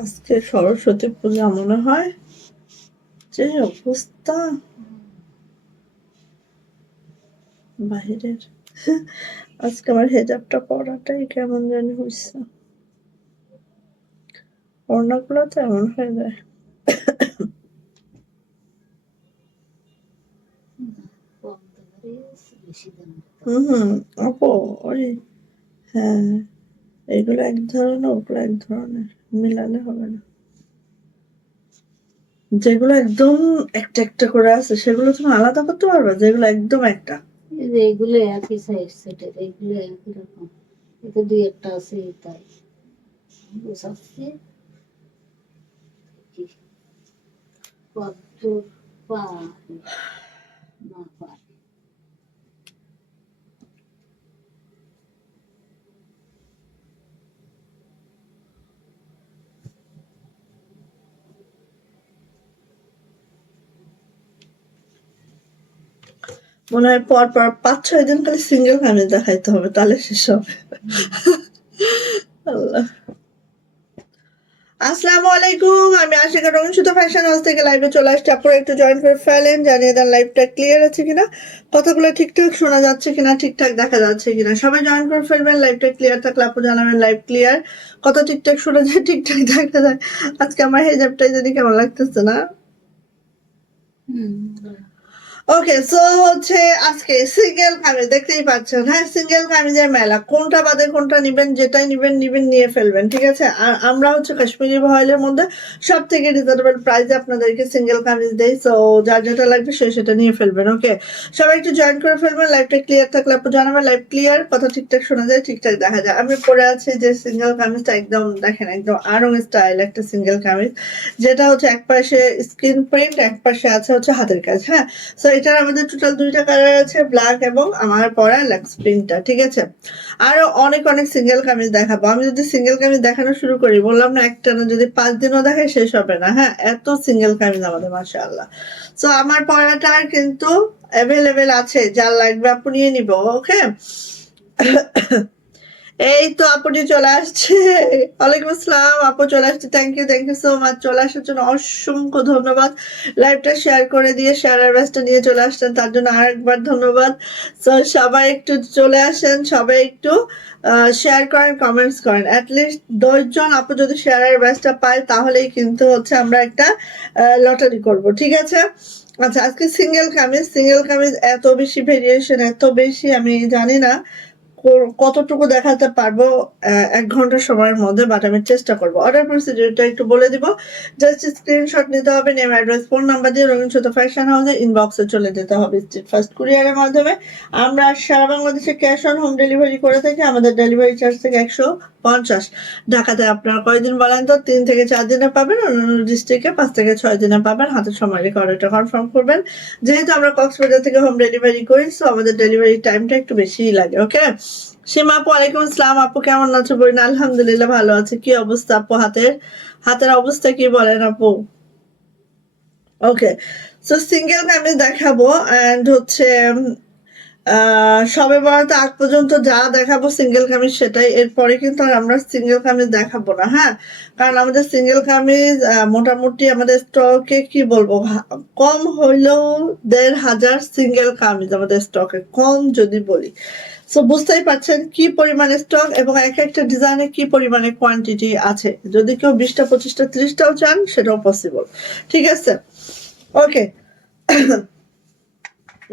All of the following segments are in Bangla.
আজকে সরস্বতী পূজা মনে হয়, যে অবস্থা বাহিরের। আজকে আমার হেজাবটা পরাটাই কেমন জানি হয়েছে, ওড়নাগুলো তো এমন হয়ে যায়। আপু ওই হ্যাঁ, এগুলো এক ধরনের, ওগুলো এক ধরনের, মিলালে হবে না। যেগুলো একদম একটা একটা করে আছে সেগুলো তুমি আলাদা করতে পারবে, যেগুলো একদম একটা। এগুলো একই সাইজ সেটের, এগুলো একই রকম, এতে দুই একটা আছে তাই বুঝাচ্ছি। কত পারে না পারে। মনে হয় পর 5-6 দিন খালি সিঙ্গেল কামিজ দেখাইতে হবে, তাহলে শেষ হবে। আল্লাহ। আসসালামু আলাইকুম, আমি আশিকা রঙিন সুতো ফ্যাশন হাউস থেকে লাইভে চলে আসছি। আপনারা একটু জয়েন করে ফেলেন, জানিয়ে দেন লাইভটা ক্লিয়ার আছে কিনা, কথাগুলো ঠিকঠাক শোনা যাচ্ছে কিনা, ঠিকঠাক দেখা যাচ্ছে কিনা। সবাই জয়েন করে ফেলবেন, লাইভটা ক্লিয়ার থাকলে আপু জানাবেন লাইভ ক্লিয়ার, কথা ঠিকঠাক শোনা যায়, ঠিকঠাক দেখা যায়। আজকে আমার হেজাবটাই যদি কেমন লাগতেছে না। ওকে, সো হচ্ছে আজকে সিঙ্গেল কামিজ দেখতেই পাচ্ছেন। হ্যাঁ, সিঙ্গেল কামিজের মেলা, কোনটা বাদে কোনটা নিবেন, যেটাই নিবেন নিয়ে ফেলবেন, ঠিক আছে। আর আমরা হচ্ছে কাশ্মীরি ভয়েলের মধ্যে সব থেকে রিজনেবল প্রাইসে আপনাদেরকে সিঙ্গেল কামিজ দেই। সো যার যেটা লাগবে সে সেটা নিয়ে ফেলবেন। ওকে, সবাই একটু জয়েন করে ফেলবেন, লাইভটা ক্লিয়ার থাকলে আপনি জানাবেন লাইভ ক্লিয়ার, কথা ঠিকঠাক শোনা যায়, ঠিকঠাক দেখা যায়। আমি পরে আছি যে সিঙ্গেল কামিজটা, একদম দেখেন একদম আরং স্টাইল একটা সিঙ্গেল কামিজ, যেটা হচ্ছে এক পাশে স্ক্রিন প্রিন্ট, এক পাশে আছে হচ্ছে হাতের কাজ। হ্যাঁ, সো এটার আমাদের টোটাল 2টা কালার আছে, ব্ল্যাক এবং আমার পরা লাক্স প্রিন্টটা, ঠিক আছে। আরো অনেক অনেক সিঙ্গেল কামিজ দেখাবো। আমি যদি সিঙ্গেল কামিজ দেখানো শুরু করি, বললাম না একটা না, যদি 5 দিনও দেখাই শেষ হবে না। হ্যাঁ, এত সিঙ্গেল কামিজ আমাদের, মাশাআল্লাহ। সো আমার পরাটার কিন্তু অ্যাভেলেবেল আছে, যার লাগবে আপু নিয়ে নিব। ওকে, এই তো আপুটি চলে আসছে। ওয়ালাইকুম আসসালাম, আপু চলে আসছে। থ্যাংক ইউ সো মাচ, চলে আসার জন্য অসংখ্য ধন্যবাদ। লাইভটা শেয়ার করে দিয়ে শেয়ারের ব্যাচটা নিয়ে চলে আসছেন, তার জন্য আরেকবার ধন্যবাদ। সো সবাই একটু চলে আসেন, সবাই একটু শেয়ার করেন, কমেন্টস করেন। অ্যাটলিস্ট 10 জন আপু যদি শেয়ারের ব্যাচটা পায়, তাহলেই কিন্তু হচ্ছে আমরা একটা লটারি করব, ঠিক আছে। আচ্ছা, আজকে সিঙ্গেল কামিজ এত বেশি ভেরিয়েশন, এত বেশি, আমি জানি না কতটুকু দেখাতে পারবো 1 ঘন্টা সময়ের মধ্যে, বাট আমি চেষ্টা করবো। অর্ডার প্রসিডিউরটা একটু বলে দিব। জাস্ট স্ক্রিনশট নিতে হবে, নেম, অ্যাড্রেস, ফোন নাম্বার দিয়ে রঙিন সুতো ফ্যাশন হাউসের ইনবক্সে চলে যেতে হবে স্ট্রিট ফাস্ট কুরিয়ারের মাধ্যমে। আমরা সারা বাংলাদেশে ক্যাশ অন হোম ডেলিভারি করে থাকি, আমাদের ডেলিভারি চার্জ থেকে 150। ঢাকাতে আপনারা কয়দিন বলেন তো? 3 থেকে 4 দিনে পাবেন, অন্যান্য ডিস্ট্রিক্টে 5 থেকে 6 দিনে পাবেন। হাতে সময় রেখে অর্ডারটা কনফার্ম করবেন। যেহেতু আমরা কক্সবাজার থেকে হোম ডেলিভারি করি, সো আমাদের ডেলিভারি টাইমটা একটু বেশিই লাগে। ওকে, সীমা আপু ওয়ালাইকুম আসসালাম, আপু কেমন আছো? বলেন আলহামদুলিল্লাহ ভালো আছে। কি অবস্থা আপু, হাতের অবস্থা কি বলেন আপু? ওকে, সো সিঙ্গেল কামিজ দেখাবো, অ্যান্ড হচ্ছে সবে বরাত আগ পর্যন্ত যা দেখাবো সিঙ্গেল কামিজ সেটাই। এরপরে কিন্তু আর আমরা সিঙ্গেল কামিজ দেখাবো না। হ্যাঁ, কারণ আমাদের সিঙ্গেল কামিজ মোটামুটি আমাদের স্টকে কি বলবো, কম হইলেও 1,500 সিঙ্গেল কামিজ আমাদের স্টকে, কম যদি বলি। সো বুঝতেই পারছেন কি পরিমাণে স্টক এবং এক একটা ডিজাইনে কি পরিমাণে কোয়ান্টিটি আছে। যদি কেউ 20টা 25টা 30টাও চান, সেটাও পসিবল, ঠিক আছে। ওকে,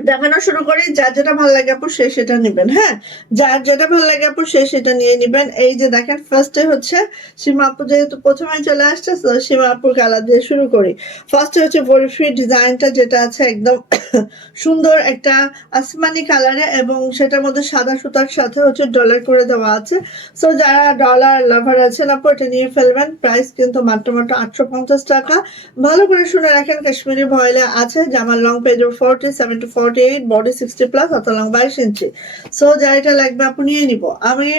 দেখানো শুরু করি। যার যেটা ভালো লাগে আপু সে সেটা নেবেন। হ্যাঁ, যার যেটা ভালো লাগে আপু সে সেটা নিয়ে নেবেন। এই যে দেখেন, ফার্স্টে হচ্ছে সীমা আপু যেহেতু প্রথমে চলে আসছে, তো সীমা আপুর কালার দিয়ে শুরু করি। ফার্স্টে হচ্ছে বরফি ডিজাইনটা, যেটা আছে একদম সুন্দর একটা আসমানি কালারে, এবং সেটার মধ্যে সাদা সুতার সাথে হচ্ছে ডলার করে দেওয়া আছে। সো যারা ডলার লাভার আছেন আপু, এটা নিয়ে ফেলবেন। প্রাইস কিন্তু মাত্র 850 টাকা। ভালো করে শুনে রাখেন, কাশ্মীরি ভয়েলে আছে। জামার লং পেজ 47 to 48, বডি 60+, হাত লং 22 ইঞ্চি। সো যার এটা লাগবে আপনি নিয়ে নিব। আমি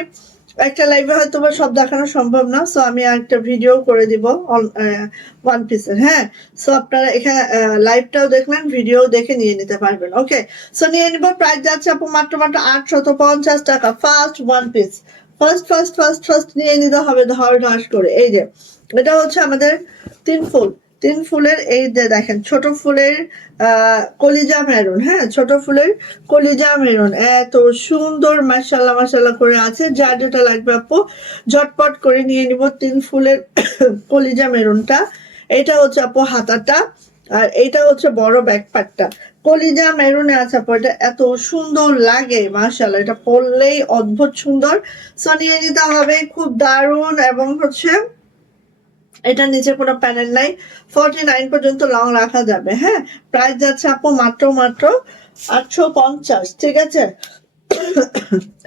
একটা লাইভে হয়তো বা সব দেখানো সম্ভব না, সো আমি একটা ভিডিও করে দিব ওয়ান পিসের। হ্যাঁ, সো আপনারা এখানে লাইভটাও দেখলেন, ভিডিও দেখে নিয়ে নিতে পারবেন। ওকে, সো নিয়ে নিব। প্রাইস যাচ্ছে আপু মাত্র 850 টাকা। ফার্স্ট ওয়ান পিস, ফার্স্ট নিয়ে নিতে হবে ধর ঢাস করে। এই যে এটা হচ্ছে আমাদের 3 ফুল, 3 ফুলের এই যে দেখেন ছোট ফুলের কলিজা মেরুন, হ্যাঁ ছোট ফুলের কলিজা মেরুন, এত সুন্দর মাশাআল্লাহ মাশাআল্লাহ করে আছে। যার যেটা লাগবে আপু ঝটপট করে নিয়ে নিব। 3 ফুলের কলিজা মেরুনটা, এটা হচ্ছে আপু হাতাটা, আর এটা হচ্ছে বড় ব্যাক পার্টটা। কলিজা মেরুনে আছে আপু, এটা এত সুন্দর লাগে মাশাআল্লাহ, এটা পরলেই অদ্ভুত সুন্দর। সো নিয়ে নিতে হবে, খুব দারুণ। এবং হচ্ছে এটা নিচে কোনো প্যানেল নাই, 49 পর্যন্ত লং রাখা যাবে। হ্যাঁ, প্রাইস যাচ্ছে আপু মাত্র মাত্র 850। ঠিক আছে,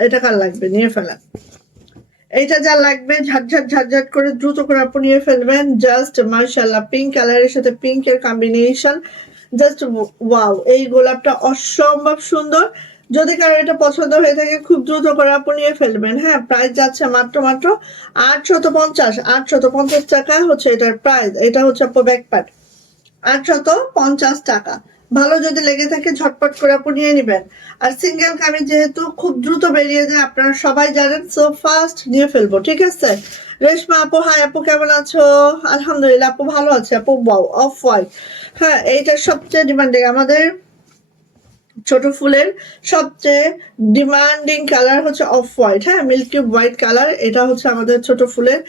এটা কার লাগবে নিয়ে ফেলেন। এইটা যা লাগবে ঝাটঝাট ঝাটঝাট করে দ্রুত করে আপু নিয়ে ফেলবেন। জাস্ট মার্শাল্লাহ, পিঙ্ক কালারের সাথে পিঙ্কের কম্বিনেশন, জাস্ট ওয়াও। এই গোলাপটা অসম্ভব সুন্দর। যদি কারো এটা পছন্দ হয়ে থাকে খুব দ্রুত করে আপু নিয়ে ফেলবেন। হ্যাঁ, প্রাইস যাচ্ছে মাত্র মাত্র 850, 850 টাকা হচ্ছে এটার প্রাইস। এটা হচ্ছে আপু ব্যাক পার্ট, 850 টাকা। ভালো যদি লেগে থাকে ঝটপট করে আপু নিয়ে নিবেন। আর সিঙ্গেল কামিজ যেহেতু খুব দ্রুত বেরিয়ে যায় আপনারা সবাই জানেন, সো ফাস্ট নিয়ে ফেলবো। ঠিক আছে, রেশমা আপু হাই আপু, কেমন আছো? আলহামদুলিল্লাহ আপু ভালো আছে আপু। ওয়াও, অফ হোয়াইট, হ্যাঁ এইটা সবচেয়ে ডিমান্ডিং আমাদের ছোট ফুলের সবচেয়ে ডিমান্ডিং কালার হচ্ছে অফ হোয়াইট। হ্যাঁ, মিল্কি হোয়াইট কালার, এটা হচ্ছে আমাদের ছোট ফুলের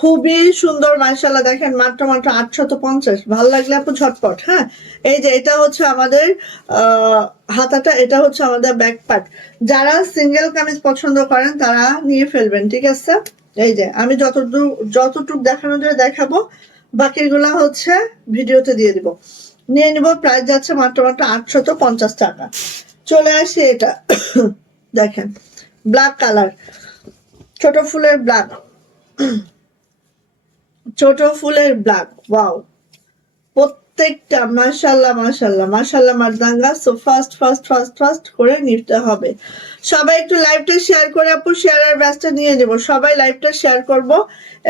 খুবই সুন্দর মাশাআল্লাহ। দেখেন মাত্র মাত্র 850, ভালো লাগলে আপু ঝটপট। হ্যাঁ, এই যে এটা হচ্ছে আমাদের হাতাটা, এটা হচ্ছে আমাদের ব্যাক পার্ট। যারা সিঙ্গেল কামিজ পছন্দ করেন তারা নিয়ে ফেলবেন। ঠিক আছে, এই যে আমি যতটুকু দেখানো যায় দেখাবো, বাকিগুলা হচ্ছে ভিডিওতে দিয়ে দিব। নিয়ে নিব, প্রাইস যাচ্ছে মাত্র মাত্র 850 টাকা। চলে আসি এটা দেখেন, ব্ল্যাক কালার, ছোট ফুলের ব্ল্যাক, ছোট ফুলের ব্ল্যাক, ওয়াও প্রত্যেকটা মাশাল্লাহ মাশাল্লাহ মাশাল্লাহ মারদাঙ্গা। So fast fast fast fast করে নিতে হবে। সবাই একটু লাইভটা শেয়ার করে আপু শেয়ারের ব্যাচটা নিয়ে নেব। সবাই লাইভটা শেয়ার করব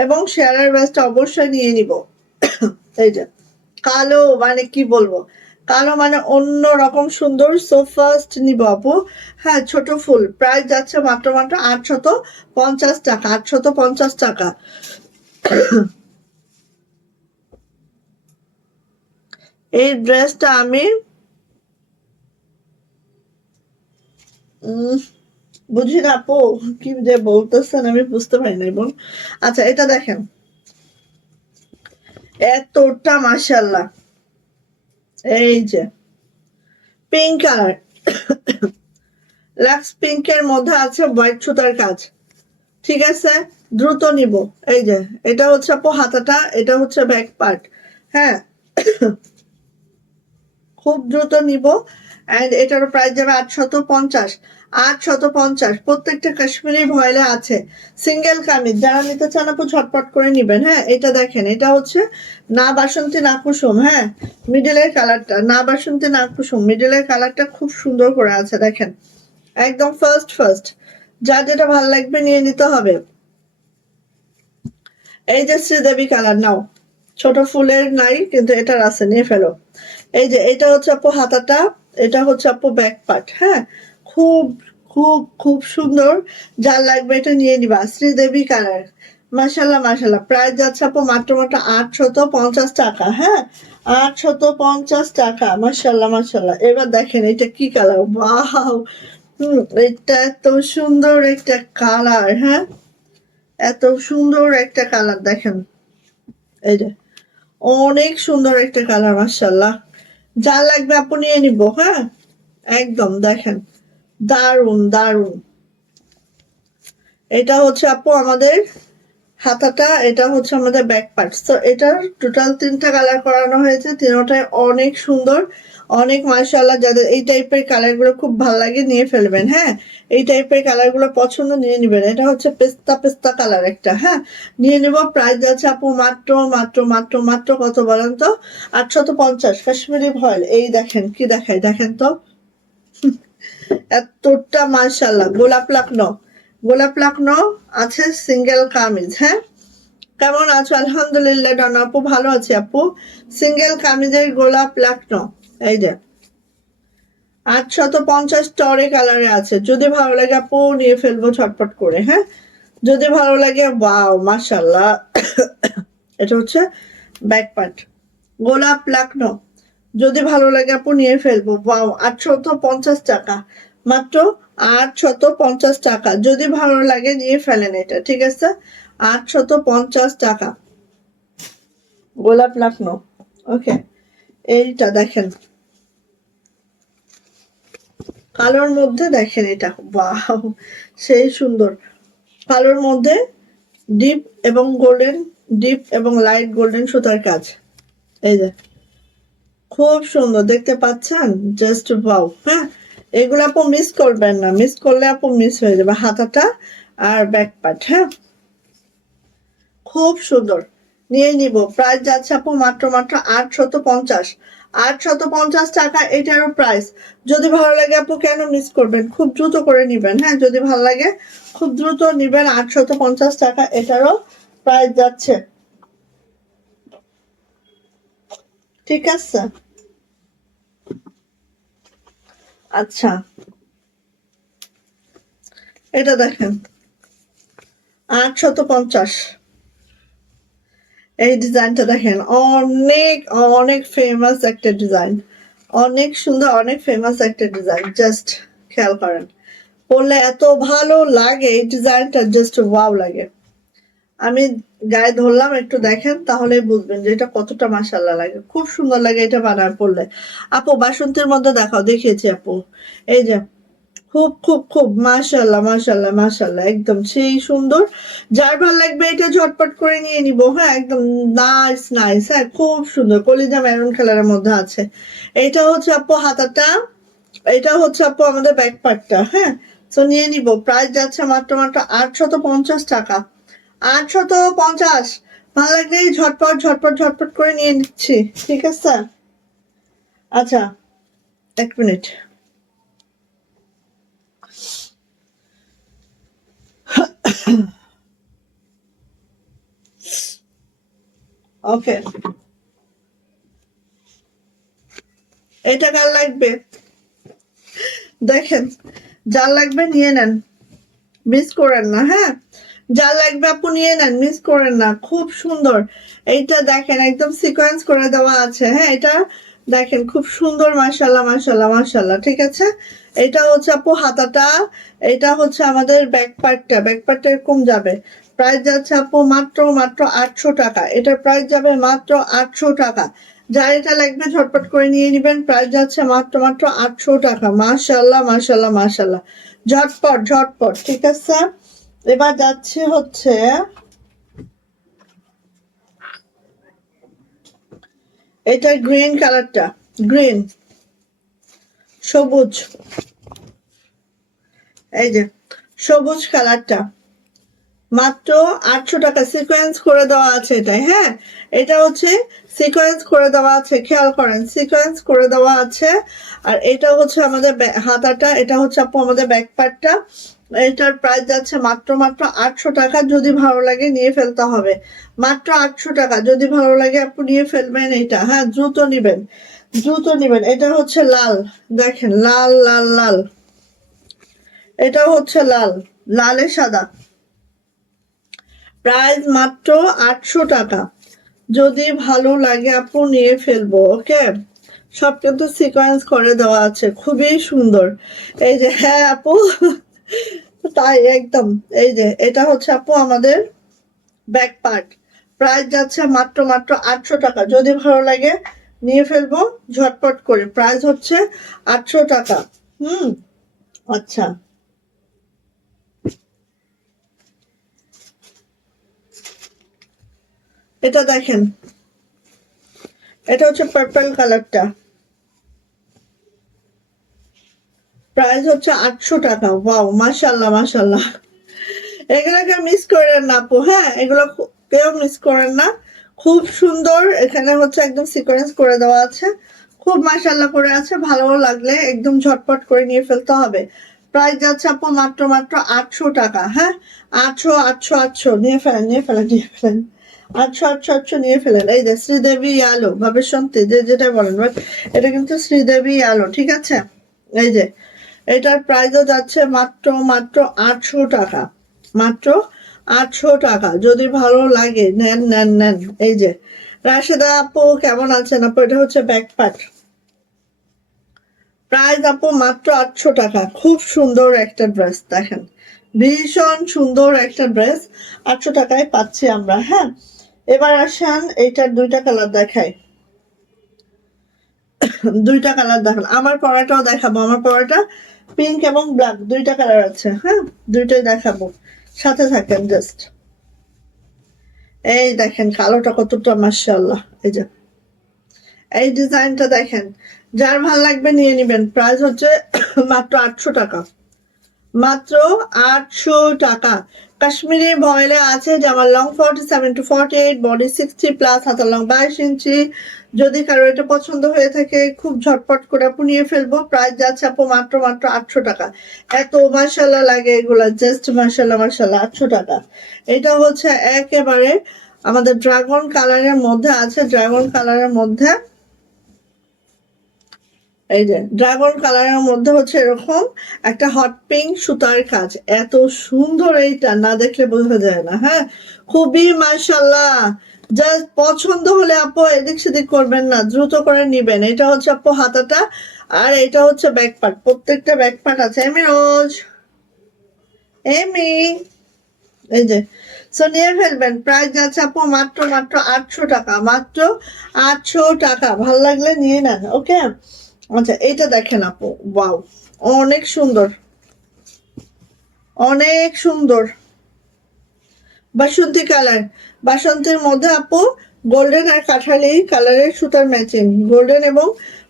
এবং শেয়ারের ব্যাচটা অবশ্যই নিয়ে নিব। এই যে কালো মানে কি বলবো, কালো মানে অন্য রকম সুন্দর। সো ফার্স্ট নিব আপু। হ্যাঁ, ছোট ফুল, প্রাইস যাচ্ছে মাত্র মাত্র 850 টাকা, 850 টাকা। এই ড্রেসটা আমি বুঝি না আপু, কি যে বলতেছেন আমি বুঝতে পারি না বোন। আচ্ছা এটা দেখেন, এতটা মাশাল্লাহ, এই যে পিঙ্ক কালার, লাক্স পিঙ্কের মধ্যে আছে হোয়াইট সুতার কাজ। ঠিক আছে, দ্রুত নিব। এই যে এটা হচ্ছে আপু হাতাটা, এটা হচ্ছে ব্যাক পার্ট। হ্যাঁ, খুব দ্রুত নিব। এন্ড এটার প্রাইস যাবে 850, 850। প্রত্যেকটা কাশ্মীরি ভয়েলে আছে। সিঙ্গেল কামিজ যারা নিতে চান আপু ঝটপট করে নিবেন। হ্যাঁ, এটা দেখেন, এটা হচ্ছে না বাসন্তী না কুসুম। হ্যাঁ, মিডলের কালারটা না বাসন্তী না কুসুম, মিডলের কালারটা খুব সুন্দর করে আছে দেখেন, একদম ফার্স্ট ফার্স্ট। যার যেটা ভালো লাগবে নিয়ে নিতে হবে। এই যে শ্রীদেবী কালার, নাও ছোট ফুলের নাই কিন্তু এটার আছে, নিয়ে ফেলো। এই যে এটা হচ্ছে আপু হাতাটা, এটা হচ্ছে আপু ব্যাক পার্ট। হ্যাঁ, খুব খুব খুব সুন্দর। যার লাগবে এটা নিয়ে নিবা। শ্রীদেবী কালার, মাশাল্লাহ মাশাল্লাহ। প্রাইস যাচ্ছে আপু মাত্র মাত্র 850 টাকা। হ্যাঁ, 850 টাকা, মাশাল্লাহ মাশাল্লাহ। এবার দেখেন এটা কি কালার, ওয়াও। এটা এত সুন্দর একটা কালার। হ্যাঁ, এত সুন্দর একটা কালার দেখেন, এই যে অনেক সুন্দর একটা কালার মাশাল্লাহ। যা লাগবে আপু নিয়ে নিব। হ্যাঁ, একদম দেখেন দারুন দারুন। এটা হচ্ছে আপু আমাদের হাতাটা, এটা হচ্ছে আমাদের ব্যাক পার্ট। তো এটার টোটাল 3টা কালার করানো হয়েছে, তিনটাই অনেক সুন্দর, অনেক মাশাআল্লাহ। যাদের এই টাইপের কালার গুলো খুব ভালো লাগে নিয়ে ফেলবেন। হ্যাঁ, এই টাইপের কালার গুলো পছন্দ নিয়ে নিবেন। এটা হচ্ছে পেস্তা পেস্তা কালার একটা। হ্যাঁ, নিয়ে নেব। প্রাইস যাচ্ছে আপু মাত্র মাত্র মাত্র মাত্র কত বলেন তো, 850। কাশ্মীরি ভয়েল, এই দেখেন কি দেখায় দেখেন তো, এতটা মাশাআল্লাহ। গোলাপ লাকনো, গোলাপ লাকনো আছে সিঙ্গেল কামিজ। হ্যাঁ, কেমন আছো? আলহামদুলিল্লাহ ডান আপু, ভালো আছি আপু। সিঙ্গেল কামিজের গোলাপ লাকনো, এই যে 850 টরে কালারে আছে। যদি ভালো লাগে আপু নিয়ে ফেলবো ঝটপট করে। হ্যাঁ, যদি ভালো লাগে, ওয়াও মাশাআল্লাহ। এটা হচ্ছে ব্যাক পার্ট, গোলাপ লাকনো। যদি ভালো লাগে আপু নিয়ে ফেলবো। ওয়াও, 850 টাকা, মাত্র 850 টাকা। যদি ভালো লাগে নিয়ে ফেলেন এটা, ঠিক আছে? 850 টাকা, গোলাপ লাকনো। ওকে, এইটা দেখেন কালোর মধ্যে, দেখেন এটা ওয়াও, সেই সুন্দর কালোর মধ্যে ডিপ এবং গোল্ডেন, ডিপ এবং লাইট গোল্ডেন সুতার কাজ। এই যে খুব সুন্দর দেখতে পাচ্ছেন, জাস্ট ওয়াও। হ্যাঁ, এগুলো আপু মিস করবেন না, মিস করলে আপু মিস হয়ে যাবে। হাতাটা আর ব্যাক পার্ট, হ্যাঁ খুব সুন্দর, নিয়ে নিব। প্রাইস যাচ্ছে আপু মাত্র মাত্র 850, 850 টাকা এটারও প্রাইস। যদি ভালো লাগে আপু কেন মিস করবেন, খুব দ্রুত করে নিবেন। হ্যাঁ, যদি ভালো লাগে খুব দ্রুত নিবেন। 850 টাকা এটারও প্রাইস যাচ্ছে, ঠিক আছে? আচ্ছা, এটা দেখেন 850, এই ডিজাইনটা দেখেন, অনেক অনেক ফেমাস একটা ডিজাইন, অনেক সুন্দর, অনেক ফেমাস একটা ডিজাইন। জাস্ট খেয়াল করেন, পরলে এত ভালো লাগে এই ডিজাইনটা, জাস্ট ওয়াও লাগে। আমি গায়ে ধরলাম, একটু দেখেন তাহলেই বুঝবেন যে এটা কতটা মাশাআল্লাহ লাগে। খুব সুন্দর লাগে এটা বানায় পরলে। আপু বাসন্তীর মধ্যে দেখাও, দেখিয়েছি আপু। এই যে খুব খুব খুব মাশাআল্লাহ মাশাআল্লাহ মাশাআল্লাহ, একদম সেই সুন্দর। যার ভালো লাগবে এটা ঝটপট করে নিয়ে নিব। হ্যাঁ, একদম নাইস নাইস। হ্যাঁ, খুব সুন্দর কলিজা মেরুন কালারের মধ্যে আছে। এটা হচ্ছে আপু হাতাটা, এটা হচ্ছে আপু আমাদের ব্যাক পার্টটা। হ্যাঁ, তো নিয়ে নিব। প্রাইস যাচ্ছে মাত্র মাত্র 850 টাকা, 850। ভালো লাগলে ঝটপট ঝটপট ঝটপট করে নিয়ে নিচ্ছি, ঠিক আছে? আচ্ছা, এক মিনিট। ওকে, এটা কার লাগবে দেখেন, যার লাগবে নিয়ে নেন, মিস করেন না। হ্যাঁ, যা লাগবে আপু নিয়ে নেন, মিস করেন না। খুব সুন্দর, এইটা দেখেন একদম সিকোয়েন্স করে দেওয়া আছে। হ্যাঁ, এটা দেখেন খুব সুন্দর, মাশাল্লাহ মাশাল্লাহ মাশাল্লাহ, ঠিক আছে? এটা হচ্ছে আপু হাতাটা, এটা হচ্ছে আমাদের ব্যাক পার্টটা, ব্যাক পার্টটা এরকম যাবে। প্রাইস যাচ্ছে আপু মাত্র মাত্র 800 টাকা, এটার প্রাইস যাবে মাত্র 800 টাকা। যার এটা লাগবে ঝটপট করে নিয়ে নেবেন। প্রাইস যাচ্ছে মাত্র মাত্র 800 টাকা। মাশাল্লাহ মাশাল্লাহ মাশাল্লাহ, ঝটপট ঝটপট, ঠিক আছে? এবার যাচ্ছে হচ্ছে এটা গ্রিন কালারটা, গ্রিন সবুজ, এই যে সবুজ কালারটা, মাত্র 800 টাকা। সিকোয়েন্স করে দেওয়া আছে এটাই। হ্যাঁ, এটা হচ্ছে সিকোয়েন্স করে দেওয়া আছে, খেয়াল করেন সিকোয়েন্স করে দেওয়া আছে। আর এটা হচ্ছে আমাদের হাতাটা, এটা হচ্ছে আপু আমাদের ব্যাক পার্টটা। এটার প্রাইস যাচ্ছে মাত্র মাত্র 800 টাকা। যদি ভালো লাগে নিয়ে ফেলতে হবে, মাত্র 800 টাকা। যদি ভালো লাগে আপু নিয়ে ফেলবেন এটা। হ্যাঁ, দ্রুত নিবেন, দ্রুত নিবেন। এটা হচ্ছে লাল, দেখেন লাল লাল লাল, এটা হচ্ছে লাল, লালে সাদা। প্রাইস মাত্র 800 টাকা। যদি ভালো লাগে আপু নিয়ে ফেলবো। ওকে, সব কিন্তু সিকোয়েন্স করে দেওয়া আছে, খুবই সুন্দর। এই যে হ্যাঁ আপু, তাই একদম। এই যে এটা হচ্ছে আপু আমাদের ব্যাক পার্ট। প্রাইস যাচ্ছে মাত্র মাত্র 800 টাকা। যদি ভালো লাগে নিয়ে ফেলবো ঝটপট করে। প্রাইস হচ্ছে 800 টাকা। আচ্ছা, এটা দেখেন, এটা হচ্ছে পার্পল কালারটা। প্রাইস হচ্ছে 800 টাকা। ওয়াও, মাশাল্লাহ মাশাল্লাহ, এগুলোকে মিস করেন না আপু। হ্যাঁ, এগুলো কেউ মিস করেন না, খুব সুন্দর। এখানে হচ্ছে একদম সিকোয়েন্স করে দেওয়া আছে, খুব মাশাল্লাহ করে আছে। ভালো লাগলে একদম ঝটপট করে নিয়ে ফেলতে হবে। প্রাইস যাচ্ছে আপু মাত্র মাত্র 800 টাকা। হ্যাঁ, 800 800 800, নিয়ে ফেলেন নিয়ে ফেলেন নিয়ে ফেলেন। 800 800 800 নিয়ে ফেলেন। এই যে শ্রীদেবী আলো, ভাবে শুনতে যে যেটা বলেন, বাট এটা কিন্তু শ্রীদেবী আলো, ঠিক আছে? এই যে এটার প্রাইসও যাচ্ছে মাত্র মাত্র 800 টাকা, মাত্র 800 টাকা। যদি ভালো লাগে নেন নেন নেন। এই যে রাশেদা আপু কেমন আছেন আপু? এটা হচ্ছে ব্যাক পার্ট। প্রাইস আপু মাত্র 800 টাকা। খুব সুন্দর একটা ড্রেস, দেখেন ভীষণ সুন্দর একটা ড্রেস 800 টাকায় পাচ্ছি আমরা। হ্যাঁ, এবার আসেন এইটার দুইটা কালার দেখাই। দুইটা কালার দেখান, আমার পরাটাও দেখাবো। আমার পরাটা পিঙ্ক এবং ব্ল্যাক দুইটা কালার আছে। হ্যাঁ, দুইটাই দেখাবো, সাথে থাকেন জাস্ট। এই দেখেন কালোটা কতটা মাশাআল্লাহ। এই যে এই ডিজাইনটা দেখেন, যার ভাল লাগবে নিয়ে নিবেন। প্রাইস হচ্ছে মাত্র 800 টাকা। মাত্র 800 টাকা। কাশ্মীরি ভয়েলে আছে জামার লং 47 to 48, বডি 60 প্লাস, হাতার লং 22 ইঞ্চি। যদি কারো এটা পছন্দ হয়ে থাকে খুব ঝটপট করে আপু নিয়ে ফেলবো। প্রাইস যাচ্ছে আপু মাত্র 800 টাকা। এত মাশাআল্লাহ লাগে এগুলা, জাস্ট মাশাআল্লাহ মাশাআল্লাহ। 800 টাকা। এটা হচ্ছে একেবারে আমাদের ড্রাগন কালারের মধ্যে আছে, ড্রাগন কালারের মধ্যে এই যে ড্রাগন কালারের মধ্যে হচ্ছে এরকম একটা হট পিঙ্ক সুতার কাজ। এত সুন্দর, এইটা না দেখলে বোঝা যায় না। হ্যাঁ, খুবই মাশাআল্লাহ। জাস্ট পছন্দ হলে আপু এদিক সেদিক করবেন না, দ্রুত করে নিবেন। এটা হচ্ছে আপু হাতাটা, আর এটা হচ্ছে ব্যাক পার্ট। প্রত্যেকটা ব্যাক পার্ট আছে। এমি রোজ, এমি, এই যে সো নিয়ে ফেলবেন। প্রাইস যাচ্ছে আপু মাত্র মাত্র 800 টাকা। মাত্র 800 টাকা। ভালো লাগলে নিয়ে নেন। ওকে, আচ্ছা এইটা দেখেন আপু, ওয়াও, অনেক সুন্দর, অনেক সুন্দর। বাসন্তী কালার, বাসন্তীর মধ্যে আপু গোল্ডেন আর কাঠালি কালারের সুতার ম্যাচিং। গোল্ডেন এবং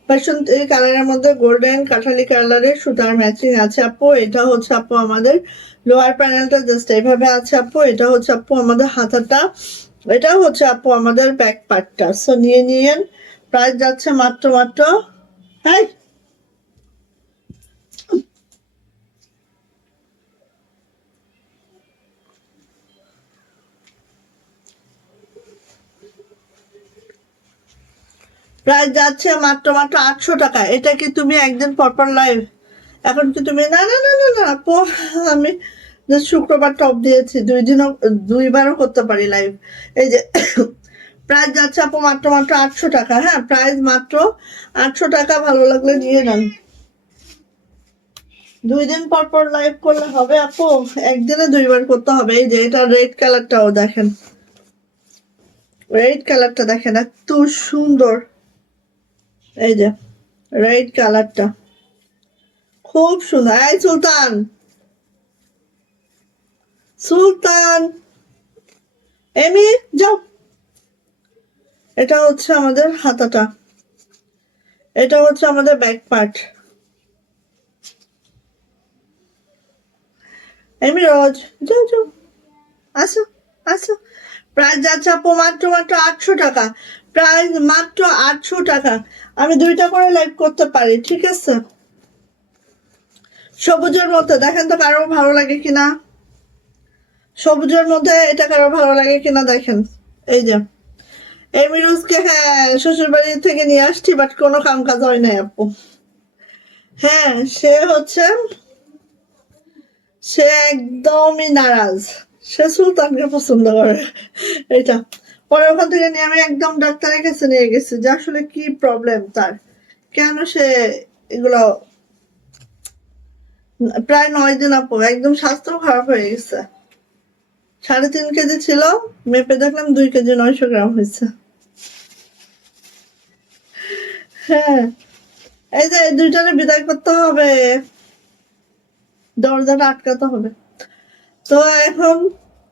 বাসন্তী কালারের মধ্যে গোল্ডেন কাঠালি কালারের সুতার ম্যাচিং আছে আপু। এটা হচ্ছে আপু আমাদের লোয়ার প্যানেলটা জাস্ট এইভাবে আছে আপু। এটা হচ্ছে আপু আমাদের হাতাটা, এটা হচ্ছে আপু আমাদের ব্যাক পার্টটা। সো নিয়ে নিয়েন। প্রাইস যাচ্ছে মাত্র মাত্র, হ্যাঁ, প্রাইস যাচ্ছে মাত্র মাত্র 800 টাকা। এটা কি তুমি একদিন পরপর লাইভ? এখন কি তুমি, না না না না না আপু, আমি just শুক্রবার টপ দিয়েছি, 2 দিনও 2বারও করতে পারি লাইভ। এই যে প্রাইস যাচ্ছে আপু মাত্র মাত্র 800 টাকা। হ্যাঁ, প্রাইস মাত্র 800 টাকা। ভালো লাগলে নিয়ে নেন। 2 দিন পর পর লাইভ করলে হবে আপু? একদিনে 2বার করতে হবে। এই যে এটা রেড কালারটাও দেখেন, রেড কালারটা দেখেন এত সুন্দর। এই যে রেড কালারটা খুব সুন্দর। এই সুলতান, সুলতান, এমি যাও। এটা হচ্ছে আমাদের হাতাটা, এটা হচ্ছে আমাদের ব্যাক পার্ট। এমি রোজ, যাও যাও, আসো আসো। প্রাইস যাচ্ছে আপু মাত্র মাত্র 800 টাকা। প্রাইস মাত্র 800 টাকা। আমি 2টা করে লাইভ করতে পারি, ঠিক আছে? সবুজের মধ্যে দেখেন তো কারো ভালো লাগে কিনা। সবুজের মধ্যে এটা কারো ভালো লাগে কিনা দেখেন। এই যে এমিরুজকে, হ্যাঁ, শ্বশুর বাড়ি থেকে নিয়ে আসছি, বাট কোনো কাম কাজ হয় নাই আপু। হ্যাঁ, সে হচ্ছে, সে একদমই নারাজ। সে সুলতানকে পছন্দ করে। এটা পরে ওখান থেকে নিয়ে আমি একদম ডাক্তারের কাছে নিয়ে গেছি যে আসলে কি প্রবলেম তার, কেন সে এগুলো। প্রায় 9 দিন আপু, একদম স্বাস্থ্য খারাপ হয়ে গেছে। 3.5 কেজি ছিল, মেপে দেখলাম 2 কেজি 900 গ্রাম হয়েছে। হ্যাঁ, এই যে এই দুইটারে বিদায় করতে হবে, দরজাটা আটকাতে হবে। তো এখন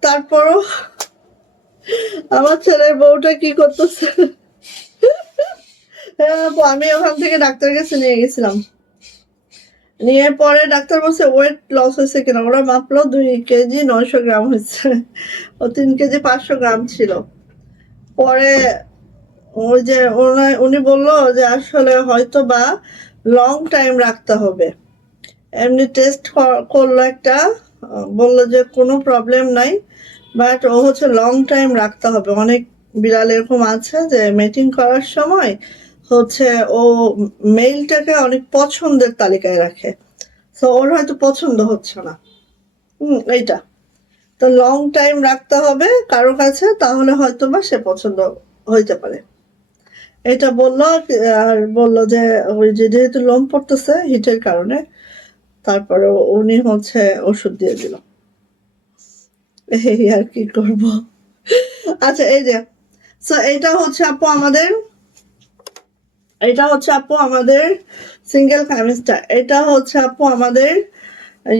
তারপরও আমার ছেলের বউটা কি করতেছে। হ্যাঁ আপু, আমি ওখান থেকে ডাক্তারের কাছে নিয়ে গেছিলাম। নিয়ে পরে ডাক্তার বলছে ওয়েট লস হয়েছে কিনা। ওরা মাপলো 2 কেজি 900 গ্রাম হয়েছে। ও 3 কেজি 500 গ্রাম ছিল। পরে ওই যে উনি বললো যে আসলে হয়তো বা লং টাইম রাখতে হবে। এমনি টেস্ট করলো একটা, বললো যে কোনো প্রবলেম নাই, বাট ও হচ্ছে লং টাইম রাখতে হবে। অনেক বিড়াল এরকম আছে যে মেটিং করার সময় হচ্ছে ও মেইলটাকে অনেক পছন্দের তালিকায় রাখে। তো ওর হয়তো পছন্দ হচ্ছে না। এইটা তো লং টাইম রাখতে হবে কারো কাছে, তাহলে হয়তো বা সে পছন্দ হইতে পারে। এটা বললো, আর বললো যে ওই যে যেহেতু লোম পড়তেছে হিটের কারণে, তারপরে উনি হচ্ছে ওষুধ দিয়ে দিল। এই আর কি করব। আচ্ছা এই যে, সো এটা হচ্ছে আপু আমাদের সিঙ্গেল কামিজটা, এটা হচ্ছে আপু আমাদের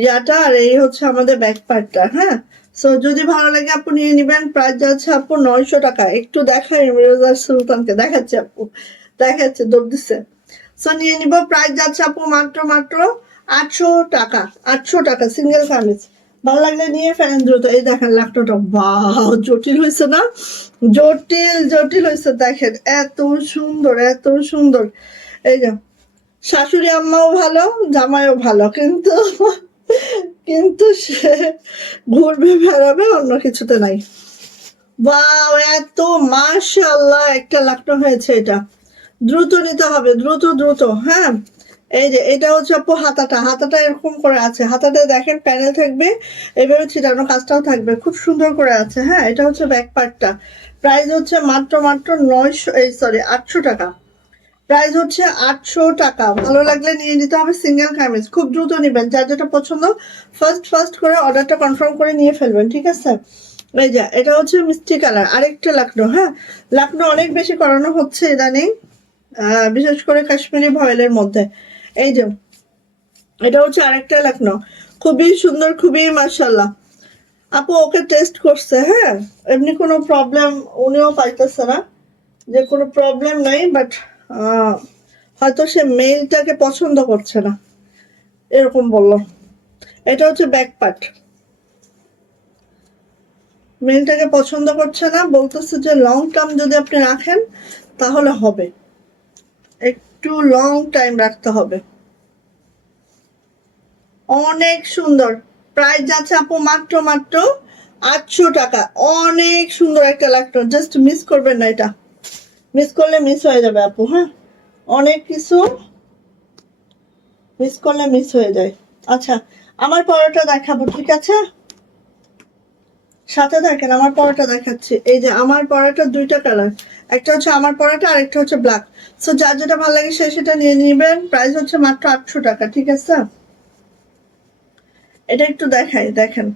ইয়াটা, আর এই হচ্ছে আমাদের ব্যাক পার্টটা। হ্যাঁ, সো যদি ভালো লাগে আপু নিয়ে নিবেন। প্রাইস যাচ্ছে আপু 900 টাকা। একটু দেখাই মিরাজ সুলতানকে, দেখাচ্ছে আপু, দেখাচ্ছে, দৌড় দিচ্ছে। সো নিয়ে নিব। প্রাইস যাচ্ছে আপু মাত্র 800 টাকা। 800 টাকা সিঙ্গেল কামিজ। ভালো লাগলে নিয়ে ফেলেন দ্রুত। এই দেখেন লাকড়াটা, বাহ জটিল হয়েছে না? জটিল হয়েছে, দেখেন এত সুন্দর, এত সুন্দর। এই যে শাশুড়ি আম্মাও ভালো, জামাইও ভালো, কিন্তু কিন্তু সে ঘুরবে বেড়াবে, অন্য কিছুতে নাই। বাহ, এত মাশাআল্লাহ একটা লাকড়া হয়েছে। এটা দ্রুত নিতে হবে, দ্রুত দ্রুত। হ্যাঁ, এই যে এটা হচ্ছে আপু হাতাটা এরকম করে আছে। হাতাতে দেখেন প্যানেল থাকবে, এভাবে ছিটানো কাজটাও থাকবে, খুব সুন্দর করে আছে। হ্যাঁ, এটা হচ্ছে ব্যাক পার্টটা। প্রাইস হচ্ছে মাত্র 800 টাকা। প্রাইস হচ্ছে 800 টাকা। ভালো লাগলে নিয়ে নিতে হবে সিঙ্গেল কামিজ। খুব দ্রুত নেবেন, যার যেটা পছন্দ ফার্স্ট করে অর্ডারটা কনফার্ম করে নিয়ে ফেলবেন, ঠিক আছে? এই যে এটা হচ্ছে মিষ্টি কালার, আরেকটা লাকনো। হ্যাঁ, লাকনো অনেক বেশি করানো হচ্ছে ইদানিং, বিশেষ করে কাশ্মীরি ভয়েলের মধ্যে। এই যে এটা হচ্ছে আরেকটা লাকনো, খুবই সুন্দর, খুবই মাশাআল্লাহ। আপু ওকে টেস্ট করছে, হ্যাঁ, এমনি কোনো প্রবলেম উনিও পাইতেছে না, যে কোনো প্রবলেম নাই, বাট হয়তো সে মেলটাকে পছন্দ করছে না, এরকম বলল। এটা হচ্ছে ব্যাক পার্ট, মেলটাকে পছন্দ করছে না, বলতেছে যে লং টার্ম যদি আপনি রাখেন তাহলে হবে, একটু লং টাইম রাখতে হবে। অনেক সুন্দর। প্রাইস যাচ্ছে আপু মাত্র 800 টাকা। অনেক সুন্দর একটা লাগতো, জাস্ট মিস করবেন না, এটা মিস করলে মিস হয়ে যাবে আপু। হ্যাঁ, অনেক কিছু মিস করলে মিস হয়ে যায়। আচ্ছা, আমার পরোটা দেখাবো, ঠিক আছে? সাথে থাকেন, আমার পরোটা দেখাচ্ছি। এই যে আমার পরোটা দুইটা কালার, একটা হচ্ছে আমার পরোটা আর একটা হচ্ছে ব্ল্যাক। সো যার যেটা ভালো লাগে সে সেটা নিয়ে নিবেন। প্রাইস হচ্ছে মাত্র 800 টাকা, ঠিক আছে? এটা একটু দেখাই, দেখেন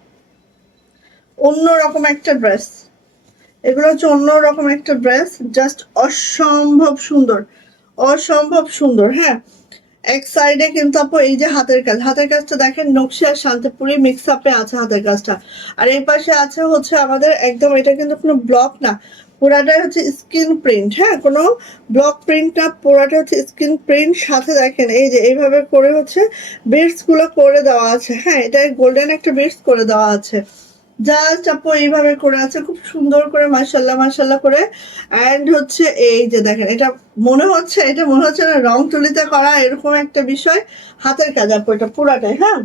অন্যরকম একটা ড্রেস। এগুলো হচ্ছে অন্যরকম একটা ড্রেস, জাস্ট অসম্ভব সুন্দর, অসম্ভব সুন্দর। হ্যাঁ, এক সাইডে কিন্তু আপু এই যে হাতের কাজটা দেখেন, নকশি আর শান্তিপুরি মিক্স আপে আছে হাতের কাজটা। আর এই পাশে আছে হচ্ছে আমাদের একদম, এটা কিন্তু কোনো ব্লক না, পুরাটাই হচ্ছে স্ক্রিন প্রিন্ট। হ্যাঁ, কোনো ব্লক প্রিন্ট না, পুরাটা হচ্ছে স্ক্রিন প্রিন্ট। সাথে দেখেন এই যে এইভাবে করে হচ্ছে বিটস গুলো করে দেওয়া আছে। হ্যাঁ, এটা গোল্ডেন একটা বিটস করে দেওয়া আছে, জাস্ট আপু এইভাবে করে আছে, খুব সুন্দর করে মাশাল্লাহ মাশাল্লাহ করে। অ্যান্ড হচ্ছে এই যে দেখেন, এটা মনে হচ্ছে না রং তুলিতে করা, এরকম একটা বিষয়। হাতের কাজ আপু এটা পুরাটাই। হ্যাঁ,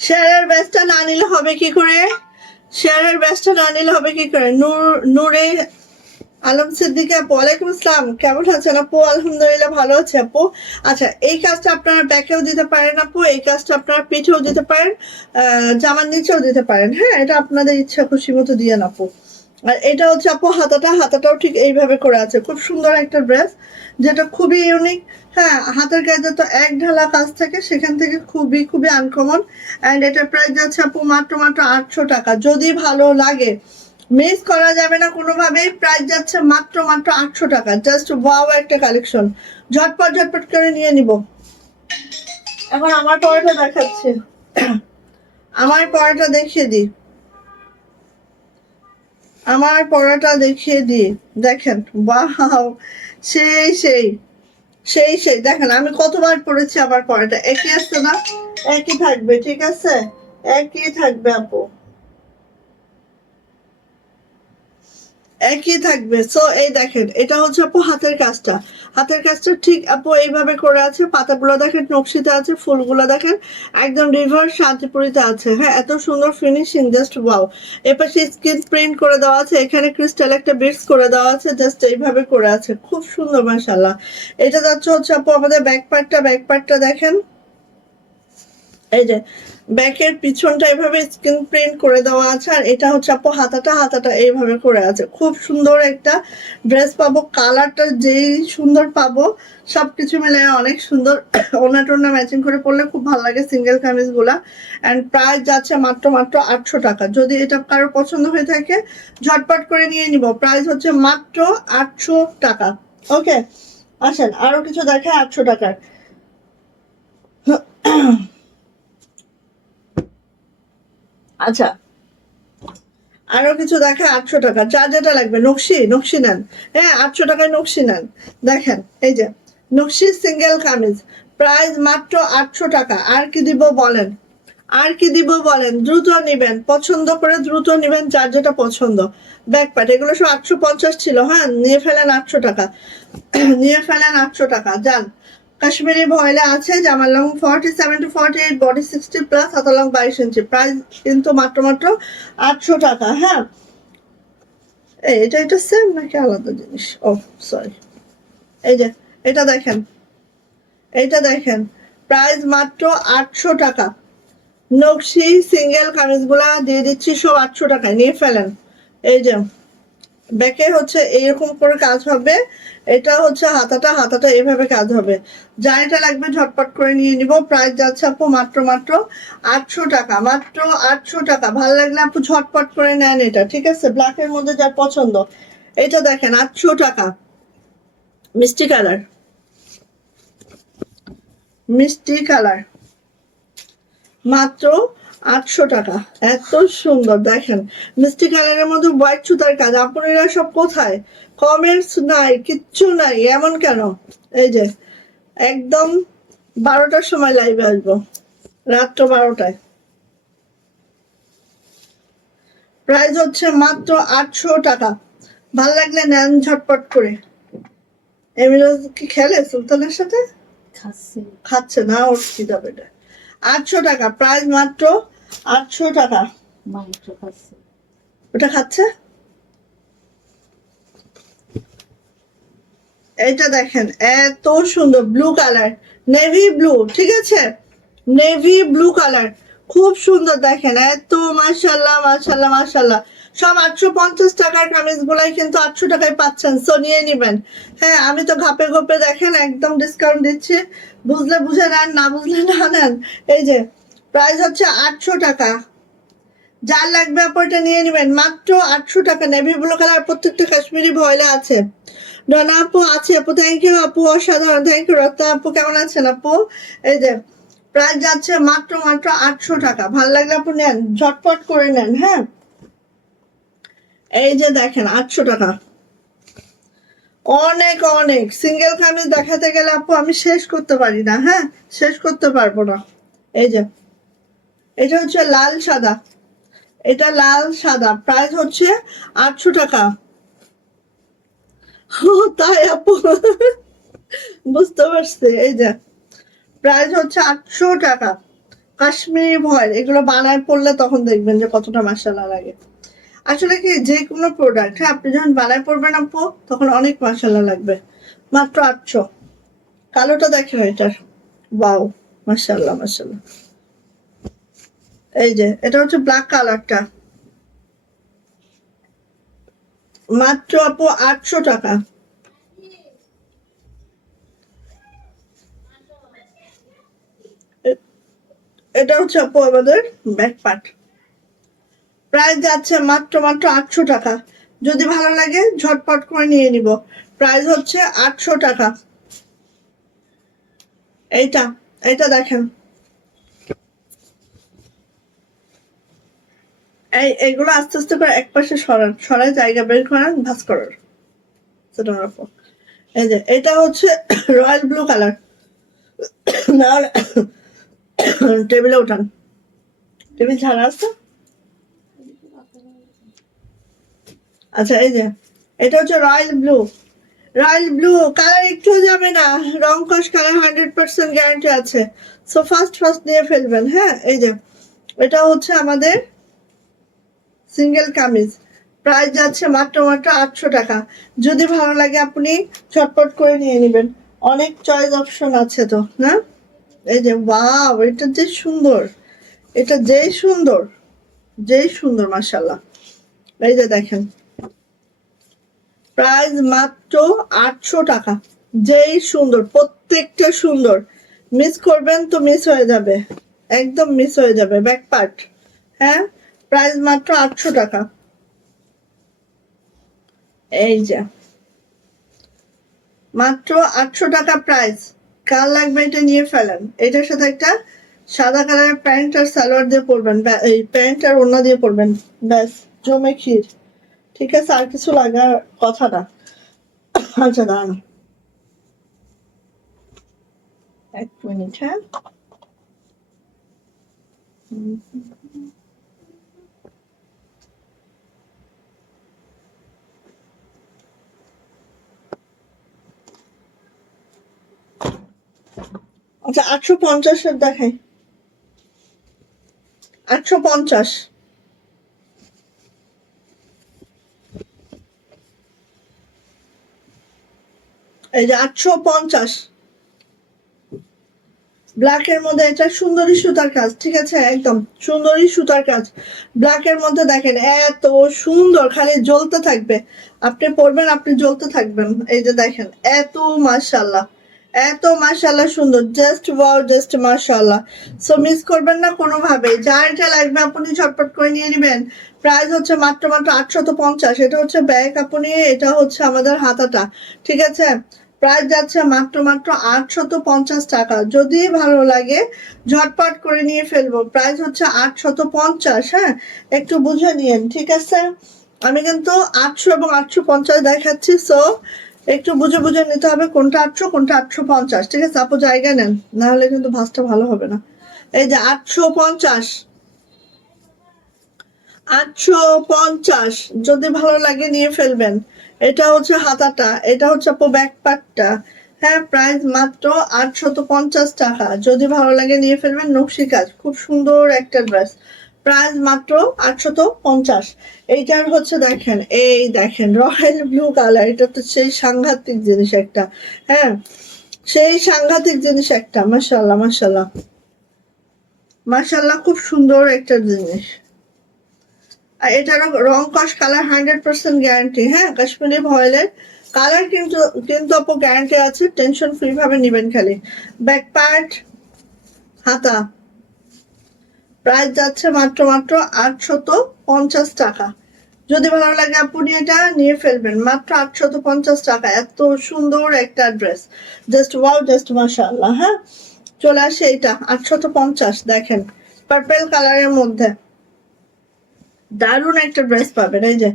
শেয়ারের ব্যাচটা না নিলে হবে কি করে? শেয়ারের ব্যাচটা না নিলে হবে কি করে? নূরে আলম সিদ্দিকা আপু, ওয়ালাইকুম আসসালাম, কেমন আছেন আপু? আলহামদুলিল্লাহ ভালো আছে আপু। আচ্ছা, এই কাজটা আপনারা ব্যাকেও দিতে পারেন আপু, এই কাজটা আপনারা পিঠেও দিতে পারেন, জামার নিচেও দিতে পারেন। হ্যাঁ, এটা আপনাদের ইচ্ছা খুশি মতো দিয়ে আপু। আর এটা হচ্ছে আপু হাতাটাও ঠিক এইভাবে করে আছে, খুব সুন্দর একটা ড্রেস, যেটা খুবই ইউনিক। হ্যাঁ, হাতের কাজে তো এক ঢালা কাজ থাকে, সেখান থেকে খুবই খুবই আনকমন। অ্যান্ড এটার প্রাইস যাচ্ছে আপু মাত্র 800 টাকা। যদি ভালো লাগে মিস করা যাবে না কোনোভাবেই। প্রাইস যাচ্ছে মাত্র 800 টাকা। জাস্ট ওয়াও একটা কালেকশন, ঝটপট করে নিয়ে নিব। এখন আমার পরোটা দেখাচ্ছে, আমার পরোটা দেখিয়ে দিই, আমার পরোটা দেখিয়ে দিই। দেখেন, ওয়াও, সেই সেই সেই দেখেন আমি কতবার পরেছি আমার পরোটা, একই আছে না? একই থাকবে, ঠিক আছে, একই থাকবে আপু। একই থাকবে। সো এই দেখেন, এটা হচ্ছে আপু হাতের কাজটা। হাতের কাজটা ঠিক আপু এইভাবে করে আছে, পাতাগুলো দেখেন নকশিতে আছে, ফুলগুলো দেখেন একদম রিভার্স শান্তিপুরিতে আছে। হ্যাঁ, এত সুন্দর ফিনিশিং, জাস্ট ওয়াও। এপাশে স্ক্রিন প্রিন্ট করে দেওয়া আছে, এখানে ক্রিস্টাল একটা বিটস করে দেওয়া আছে, জাস্ট এইভাবে করে আছে, খুব সুন্দর মাশাআল্লাহ। এটা যাচ্ছে হচ্ছে আপু আমাদের ব্যাক পার্টটা দেখেন, এই যে ব্যাকের পিছনটা এভাবে স্ক্রিন প্রিন্ট করে দেওয়া আছে, আর এটা হচ্ছে আপু হাতাটা এইভাবে করে আছে। খুব সুন্দর একটা ড্রেস পাবো, কালারটা যেই সুন্দর পাবো, সবকিছু মিলে অনেক সুন্দর। ওনা টোনা ম্যাচিং করে পরলে খুব ভালো লাগে সিঙ্গেল কামিজ গুলা। অ্যান্ড প্রাইস যাচ্ছে মাত্র 800 টাকা। যদি এটা কারোর পছন্দ হয়ে থাকে ঝটপট করে নিয়ে নিব, প্রাইস হচ্ছে মাত্র 800 টাকা। ওকে, আসেন আরো কিছু দেখে 800 টাকার। আচ্ছা, আরো কিছু দেখে 800 টাকা। যা যেটা লাগবে, নকশি নেন। হ্যাঁ, 800 টাকায় নকশি নেন। দেখেন এই যে নকশি সিঙ্গেল কামিজ, প্রাইস মাত্র 800 টাকা। আর কি দিব বলেন, আর কি দিব বলেন? দ্রুত নিবেন, পছন্দ করে দ্রুত নিবেন, যার যেটা পছন্দ। ব্যাকপ্যাট এগুলো সব 850 ছিল। হ্যাঁ, নিয়ে ফেলেন 800 টাকা। নিয়ে ফেলেন 800 টাকা, যান। কাশ্মীরি ভয়েলে আছে, জামার লং 47 to 48, বডি 60 প্লাস, হাতা লং 22 ইঞ্চি। প্রাইস কিন্তু মাত্র 800 টাকা। হ্যাঁ, এটা সেম নাকি আলাদা জিনিস? ও সরি, এই যে এটা দেখেন, এইটা দেখেন, প্রাইস মাত্র 800 টাকা। নকশি সিঙ্গেল কামিজগুলা দিয়ে দিচ্ছি সব 800 টাকায়, নিয়ে ফেলেন। এই যে ব্যাকে হচ্ছে এইরকম করে কাজ হবে, এটা হচ্ছে হাতাটা এভাবে কাজ হবে। যা এটা লাগবে ঝটপট করে নিয়ে নিব। প্রাইস যাচ্ছে আপু মাত্র 800 টাকা, মাত্র 800 টাকা। ভালো লাগলে আপু ঝটপট করে নেন এটা, ঠিক আছে? ব্ল্যাকের মধ্যে যার পছন্দ, এটা দেখেন 800 টাকা। মিষ্টি কালার, মিষ্টি কালার, মাত্র 800 টাকা। এত সুন্দর দেখেন, মিষ্টি কালারের মধ্যে হোয়াইট সুতার কাজ। আপনারা সব কোথায়? কমেন্টস নাই, কিচ্ছু নাই, এমন কেন? এই যে একদম 12টার সময় লাইভে আসবো, রাত্র 12টায়। প্রাইস হচ্ছে মাত্র 800 টাকা। ভাল লাগলে নেন ঝটপট করে। এমিরোজ কি খেলে সুলতানের সাথে? খাচ্ছে খাচ্ছে না, ওর কি যাবে এটা। 800 টাকা, প্রাইস মাত্র 800 টাকা। মাংস খাচ্ছে। ওটা খাচ্ছে। এইটা দেখেন, এত সুন্দর ব্লু কালার, নেভি ব্লু, ঠিক আছে? নেভি ব্লু কালার, খুব সুন্দর দেখেন, এত মাশাল্লাহ মাশাল্লাহ মাশাল্লাহ। সব 850 টাকার কামিজ গুলাই কিন্তু 800 টাকায় পাচ্ছেন, সো নিয়ে নিবেন। হ্যাঁ, আমি তো ঘাপে ঘাপে দেখেন একদম ডিসকাউন্ট দিচ্ছি, বুঝলে বুঝে নেন, না বুঝলে না নেন। এই যে প্রাইস হচ্ছে 800 টাকা। যার লাগবে আপু এটা নিয়ে নেবেন, মাত্র 800 টাকা। নেভি ব্লু কালার, প্রত্যেকটা কাশ্মীরি ভয়লা আছে। ডনা আপু আছে আপু, থ্যাংক ইউ আপু, অসাধারণ, থ্যাংক ইউ। রত্না আপু কেমন আছেন আপু? এই যে প্রাইস যাচ্ছে মাত্র 800 টাকা। ভাল লাগলে আপু নেন, ঝটপট করে নেন। হ্যাঁ, এই যে দেখেন 800 টাকা। অনেক অনেক সিঙ্গেল কামিজ দেখাতে গেলে আপু আমি শেষ করতে পারি না। হ্যাঁ, শেষ করতে পারবো না। এই যে এটা হচ্ছে লাল সাদা, এটা লাল সাদা, প্রাইস হচ্ছে 800 টাকা। ও তাই আপু, বুঝতে পারছি। এই যে প্রাইস হচ্ছে 800 টাকা। কাশ্মীরি ভয়েল এগুলো বানায় পড়লে তখন দেখবেন যে কতটা মাসাল্লাহ লাগে। আসলে কি, যে কোনো প্রোডাক্ট, হ্যাঁ, আপনি যখন বানায় পড়বেন আপু তখন অনেক মাসাল্লাহ লাগবে। মাত্র 800। কালোটা দেখেন এটার, ওয়াও, মাসাল্লাহ মাসাল্লাহ। এই যে এটা হচ্ছে ব্ল্যাক কালারটা, মাত্র আপু 800 টাকা। এটা হচ্ছে আপু আমাদের ব্যাক পার্ট, প্রাইস যাচ্ছে মাত্র 800 টাকা। যদি ভালো লাগে ঝটপট করে নিয়ে নিব, প্রাইস হচ্ছে 800 টাকা। এইটা, এইটা দেখেন, এইগুলো আস্তে আস্তে করে একপাশে সরায় জায়গা বের করেন, ভাঁজ করার সেটা রাখো। এই যে এটা হচ্ছে রয়্যাল ব্লু কালার, না টেবিলে উঠান, টেবিল ছাড়া আছে। আচ্ছা, এই যে এটা হচ্ছে royal blue. Royal blue colour একটু যাবে না, রং কস কালার 100% গ্যারান্টি আছে। সো ফার্স্ট নিয়ে ফেলবেন। হ্যাঁ, এই যে এটা হচ্ছে আমাদের সিঙ্গেল কামিজ, প্রাইস যাচ্ছে মাত্র 800 টাকা। যদি ভালো লাগে আপনি ঝটপট করে নিয়ে নেবেন, অনেক চয়েস অপশন আছে তো না। এই যে ওয়াও, এটা যে সুন্দর, এটা যেই সুন্দর, যেই সুন্দর মাশাআল্লাহ। এই যে দেখেন, প্রাইস মাত্র 800 টাকা। যেই সুন্দর, প্রত্যেকটা সুন্দর। মিস করবেন তো মিস হয়ে যাবে, একদম মিস হয়ে যাবে। ব্যাক পার্ট, হ্যাঁ, প্রাইস মাত্র 800 টাকা। এই যে মাত্র 800 টাকা প্রাইস। কার লাগবে এটা নিয়ে ফেলেন। এটার সাথে একটা সাদা কালারের প্যান্ট আর সালোয়ার দিয়ে পরবেন, এই প্যান্ট আর ওড়না দিয়ে পরবেন, ব্যাস জমে ক্ষীর। ঠিক আছে, আর কিছু লাগার কথা না। আচ্ছা দাঁড়ান 1 মিনিট, হ্যাঁ। আচ্ছা 850-এর দেখাই, 850। এই যে 850 ব্ল্যাকের মধ্যে, এটা সুন্দরী সুতার কাজ, ঠিক আছে, একদম সুন্দরী সুতার কাজ। ব্ল্যাকের মধ্যে দেখেন এত সুন্দর, খালি জ্বলতে থাকবে। আপনি পরবেন, আপনি জ্বলতে থাকবেন। এই যে দেখেন, এত মাশাআল্লাহ, এত মাশাআল্লাহ সুন্দর, জাস্ট ওয়াও, জাস্ট মাশাআল্লাহ। সো মিস করবেন না কোনোভাবে। যার এটা লাগবে আপনি ঝটপট করে নিয়ে নেবেন। প্রাইস হচ্ছে মাত্র 850। এটা হচ্ছে ব্যাগ আপনি, এটা হচ্ছে আমাদের হাতাটা, ঠিক আছে। প্রাইস যাচ্ছে মাত্র 850 টাকা। যদি ভালো লাগে ঝটপট করে নিয়ে ফেলবো। প্রাইস হচ্ছে 850। হ্যাঁ, একটু বুঝে নিয়েন, ঠিক আছে। আমি কিন্তু 800 এবং 850 দেখাচ্ছি, সো একটু বুঝে বুঝে নিতে হবে কোনটা 800 কোনটা 850, ঠিক আছে। আপু জায়গা নেন, না হলে কিন্তু ভাঁজটা ভালো হবে না। এই যে 850, 850 যদি ভালো লাগে নিয়ে ফেলবেন। এটা হচ্ছে হাতাটা, এটা হচ্ছে আপু ব্যাক পার্টটা। হ্যাঁ, প্রাইস মাত্র 850 টাকা। যদি ভালো লাগে নিয়ে ফেলবেন। নকশি কাজ, খুব সুন্দর একটা ড্রেস। প্রাইস মাত্র 850। এইটার হচ্ছে দেখেন, এই দেখেন রয়্যাল ব্লু কালার, এটা তো সেই সাংঘাতিক জিনিস একটা। হ্যাঁ, সেই সাংঘাতিক জিনিস একটা। মাশাআল্লাহ মাশাআল্লাহ মাশাআল্লাহ, খুব সুন্দর একটা জিনিস। আর এটারও রং কস কালার 100% গ্যারান্টি। হ্যাঁ, কাশ্মীরি ভয়েলের কালার কিন্তু কিন্তু আপু গ্যারান্টি আছে, টেনশন ফ্রি ভাবে নিবেন খালি। ব্যাক পার্ট, হাতা, প্রাইস যাচ্ছে মাত্র 850 টাকা। যদি ভালো লাগে আপনি এটা নিয়ে ফেলবেন, মাত্র 850 টাকা। এত সুন্দর একটা ড্রেস, জাস্ট ওয়াও, জাস্ট মাশাআল্লাহ। হ্যাঁ, চলে আসে এটা 850। দেখেন পার্পেল কালারের মধ্যে দারুণ একটা ড্রেস পাবেন। এই যে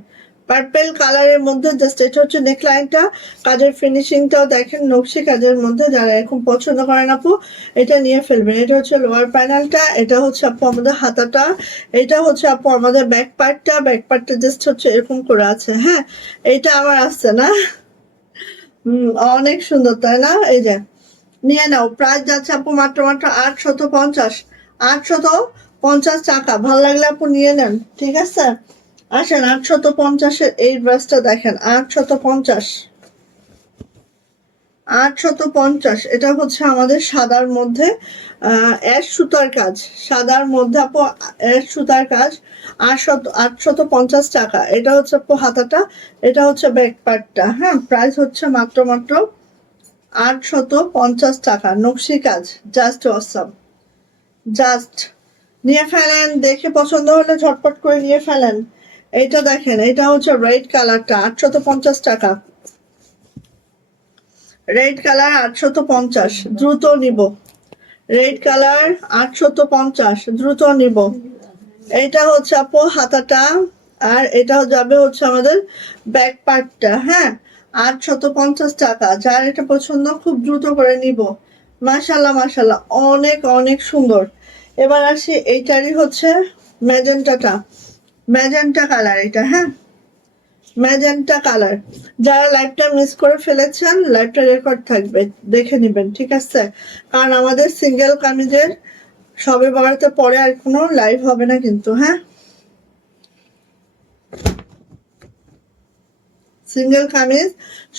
পার্পেল কালারের মধ্যে, জাস্ট এটা হচ্ছে নেকলাইনটা, কাজের ফিনিশিংটাও দেখেন নকশি কাজের মধ্যে। যারা এরকম পছন্দ করেন আপু, এটা নিয়ে ফেলবেন। এটা হচ্ছে লোয়ার প্যানেলটা, এটা হচ্ছে আপু আমাদের হাতাটা, এটা হচ্ছে আপু আমাদের ব্যাক পার্টটা। ব্যাক পার্টটা জাস্ট হচ্ছে এরকম করে আছে। হ্যাঁ, এইটা আমার আসছে না। অনেক সুন্দর তাই না। এই যে নিয়ে নাও। প্রাইস যাচ্ছে আপু মাত্র 850। 850 টাকা। ভালো লাগলে আপু নিয়ে নেন, ঠিক আছে। আসেন 850-এর এই ড্রেসটা দেখেন, 850। 850, এটা হচ্ছে আমাদের সাদার মধ্যে অ্যাশ সুতার কাজ। সাদার মধ্যে আপু অ্যাশ সুতার কাজ। 850 টাকা। এটা হচ্ছে আপু হাতাটা, এটা হচ্ছে ব্যাক পার্টটা। হ্যাঁ, প্রাইস হচ্ছে মাত্র 850 টাকা। নকশি কাজ, জাস্ট অসাম, জাস্ট নিয়ে ফেলেন। দেখে পছন্দ হলে ঝটপট করে নিয়ে ফেলেন। এইটা দেখেন, এটা হচ্ছে রেড কালারটা, 850 টাকা। রেড কালার 850, দ্রুত নিব। রেড কালার 850, দ্রুত নিব। এটা হচ্ছে আপু হাতাটা, আর এটা যাবে হচ্ছে আমাদের ব্যাক পার্টটা। হ্যাঁ, 850 টাকা। যার এটা পছন্দ খুব দ্রুত করে নিব। মাশাল্লাহ মাশাল্লাহ, অনেক অনেক সুন্দর। এবার আসি এইটারই হচ্ছে ম্যাজেন্টাটা, ম্যাজেন্টা কালার এটা। হ্যাঁ, ম্যাজেন্টা কালার। যারা লাইভটা মিস করে ফেলেছেন, লাইভটা রেকর্ড থাকবে, দেখে নেবেন, ঠিক আছে? কারণ আমাদের সিঙ্গেল কামিজের সবে বরাতে পরে আর কোনো লাইভ হবে না কিন্তু, হ্যাঁ? সিঙ্গেল কামিজ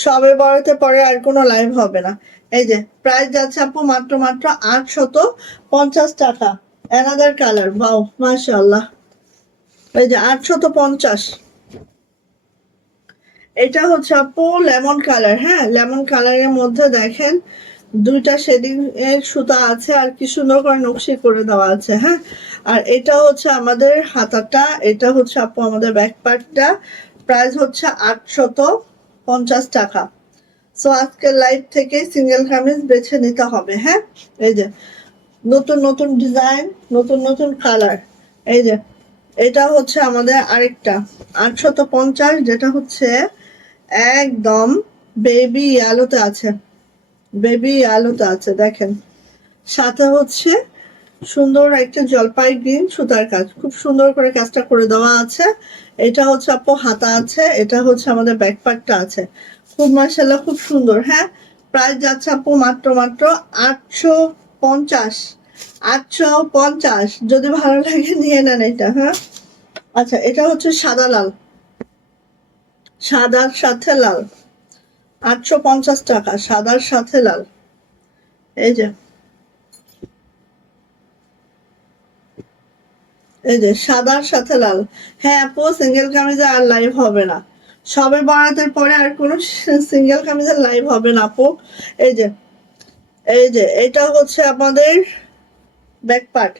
সবে বরাতে পরে আর কোনো লাইভ হবে না। এই যে প্রাইস যাচ্ছে আপু মাত্র 850 টাকা। অ্যানাদার কালার, বাও মাশাআল্লাহ। এই যে 850। এটা হচ্ছে আপু লেমন কালার, হ্যাঁ লেমন কালারের মধ্যে দেখেন দুইটা শেডিং এর সুতা আছে আর কি সুন্দর করে নকশি করে দেওয়া আছে, হ্যাঁ। আর এটা হচ্ছে আমাদের হাতাটা, এটা হচ্ছে আপু আমাদের ব্যাক পার্টটা। প্রাইস হচ্ছে 850 টাকা। সো আজকের লাইভ থেকে সিঙ্গেল কামিজ বেছে নিতে হবে, হ্যাঁ। এই যে নতুন নতুন ডিজাইন, নতুন নতুন কালার। এই যে এটা হচ্ছে আমাদের আরেকটা 850, যেটা হচ্ছে একদম বেবি আলোতে আছে, বেবি আলোতে আছে দেখেন। সাথে হচ্ছে সুন্দর একটা জলপাই গ্রিন সুতার কাজ, খুব সুন্দর করে কাজটা করে দেওয়া আছে। এটা হচ্ছে আপু হাতা আছে, এটা হচ্ছে আমাদের ব্যাক পার্টটা আছে। খুব মাশাআল্লাহ, খুব সুন্দর, হ্যাঁ। প্রাইস যাচ্ছে আপু মাত্র 850। 850, যদি ভালো লাগে নিয়ে নেন এটা, হ্যাঁ। আচ্ছা, এটা হচ্ছে সাদা লাল, সাদার সাথে লাল। 850 টাকা, সাদার সাথে লাল। এই যে এই যে সাদার সাথে লাল। হ্যাঁ আপু, সিঙ্গেল কামিজে আর লাইভ হবে না, সবে বরাতের পরে আর কোনো সিঙ্গেল কামিজের লাইভ হবে না আপু। এই যে এটা হচ্ছে আমাদের ব্যাক পার্ট।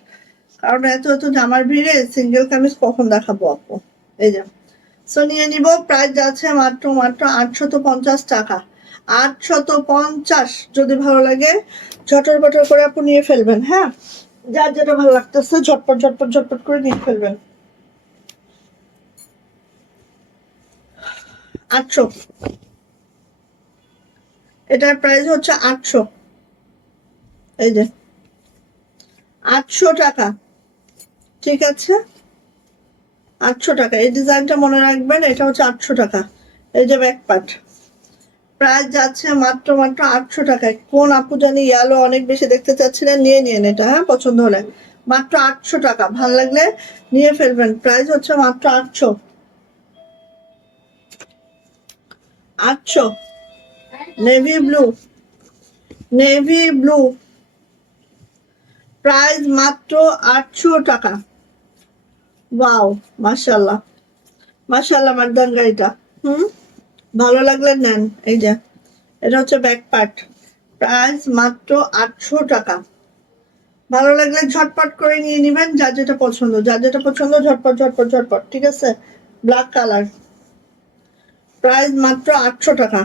কারণ এত এত জামার ভিড়ে সিঙ্গেল কামিজ কখন দেখাবো আপু। এই যে সো নিয়ে নিব। প্রাইস যাচ্ছে মাত্র 850 টাকা। 850, যদি ভালো লাগে ঝটর পটর করে আপু নিয়ে ফেলবেন, হ্যাঁ। যার যেটা ভালো লাগতেছে ঝটপট ঝটপট ঝটপট করে নিয়ে ফেলবেন। 800, এটার প্রাইস হচ্ছে 800। এই যে 800 টাকা, ঠিক আছে। 800 টাকা, এই ডিজাইনটা মনে রাখবেন, এটা হচ্ছে 800 টাকা। এই যে ব্যাক পার্ট, প্রাইস যাচ্ছে মাত্র 800 টাকায়। কোন আপু জানি ইয়েলো অনেক বেশি দেখতে চাচ্ছিলেন, নিয়ে নিন এটা, হ্যাঁ, পছন্দ হলে। মাত্র 800 টাকা, ভালো লাগলে নিয়ে ফেলবেন। প্রাইস হচ্ছে মাত্র 800। 800। Navy blue, navy blue, price মাত্র 800 টাকা। ওয়াও, মাশাআল্লাহ মাশাআল্লাহ, মারদাঙ্গা এটা। ভালো লাগলে নেন। এই যে এটা হচ্ছে ব্যাক পার্ট, প্রাইস মাত্র 800 টাকা। ভালো লাগলে ঝটপট করে নিয়ে নিবেন, যার যেটা পছন্দ, যার যেটা পছন্দ ঝটপট ঝটপট ঝটপট, ঠিক আছে। ব্ল্যাক কালার, প্রাইস মাত্র 800 টাকা।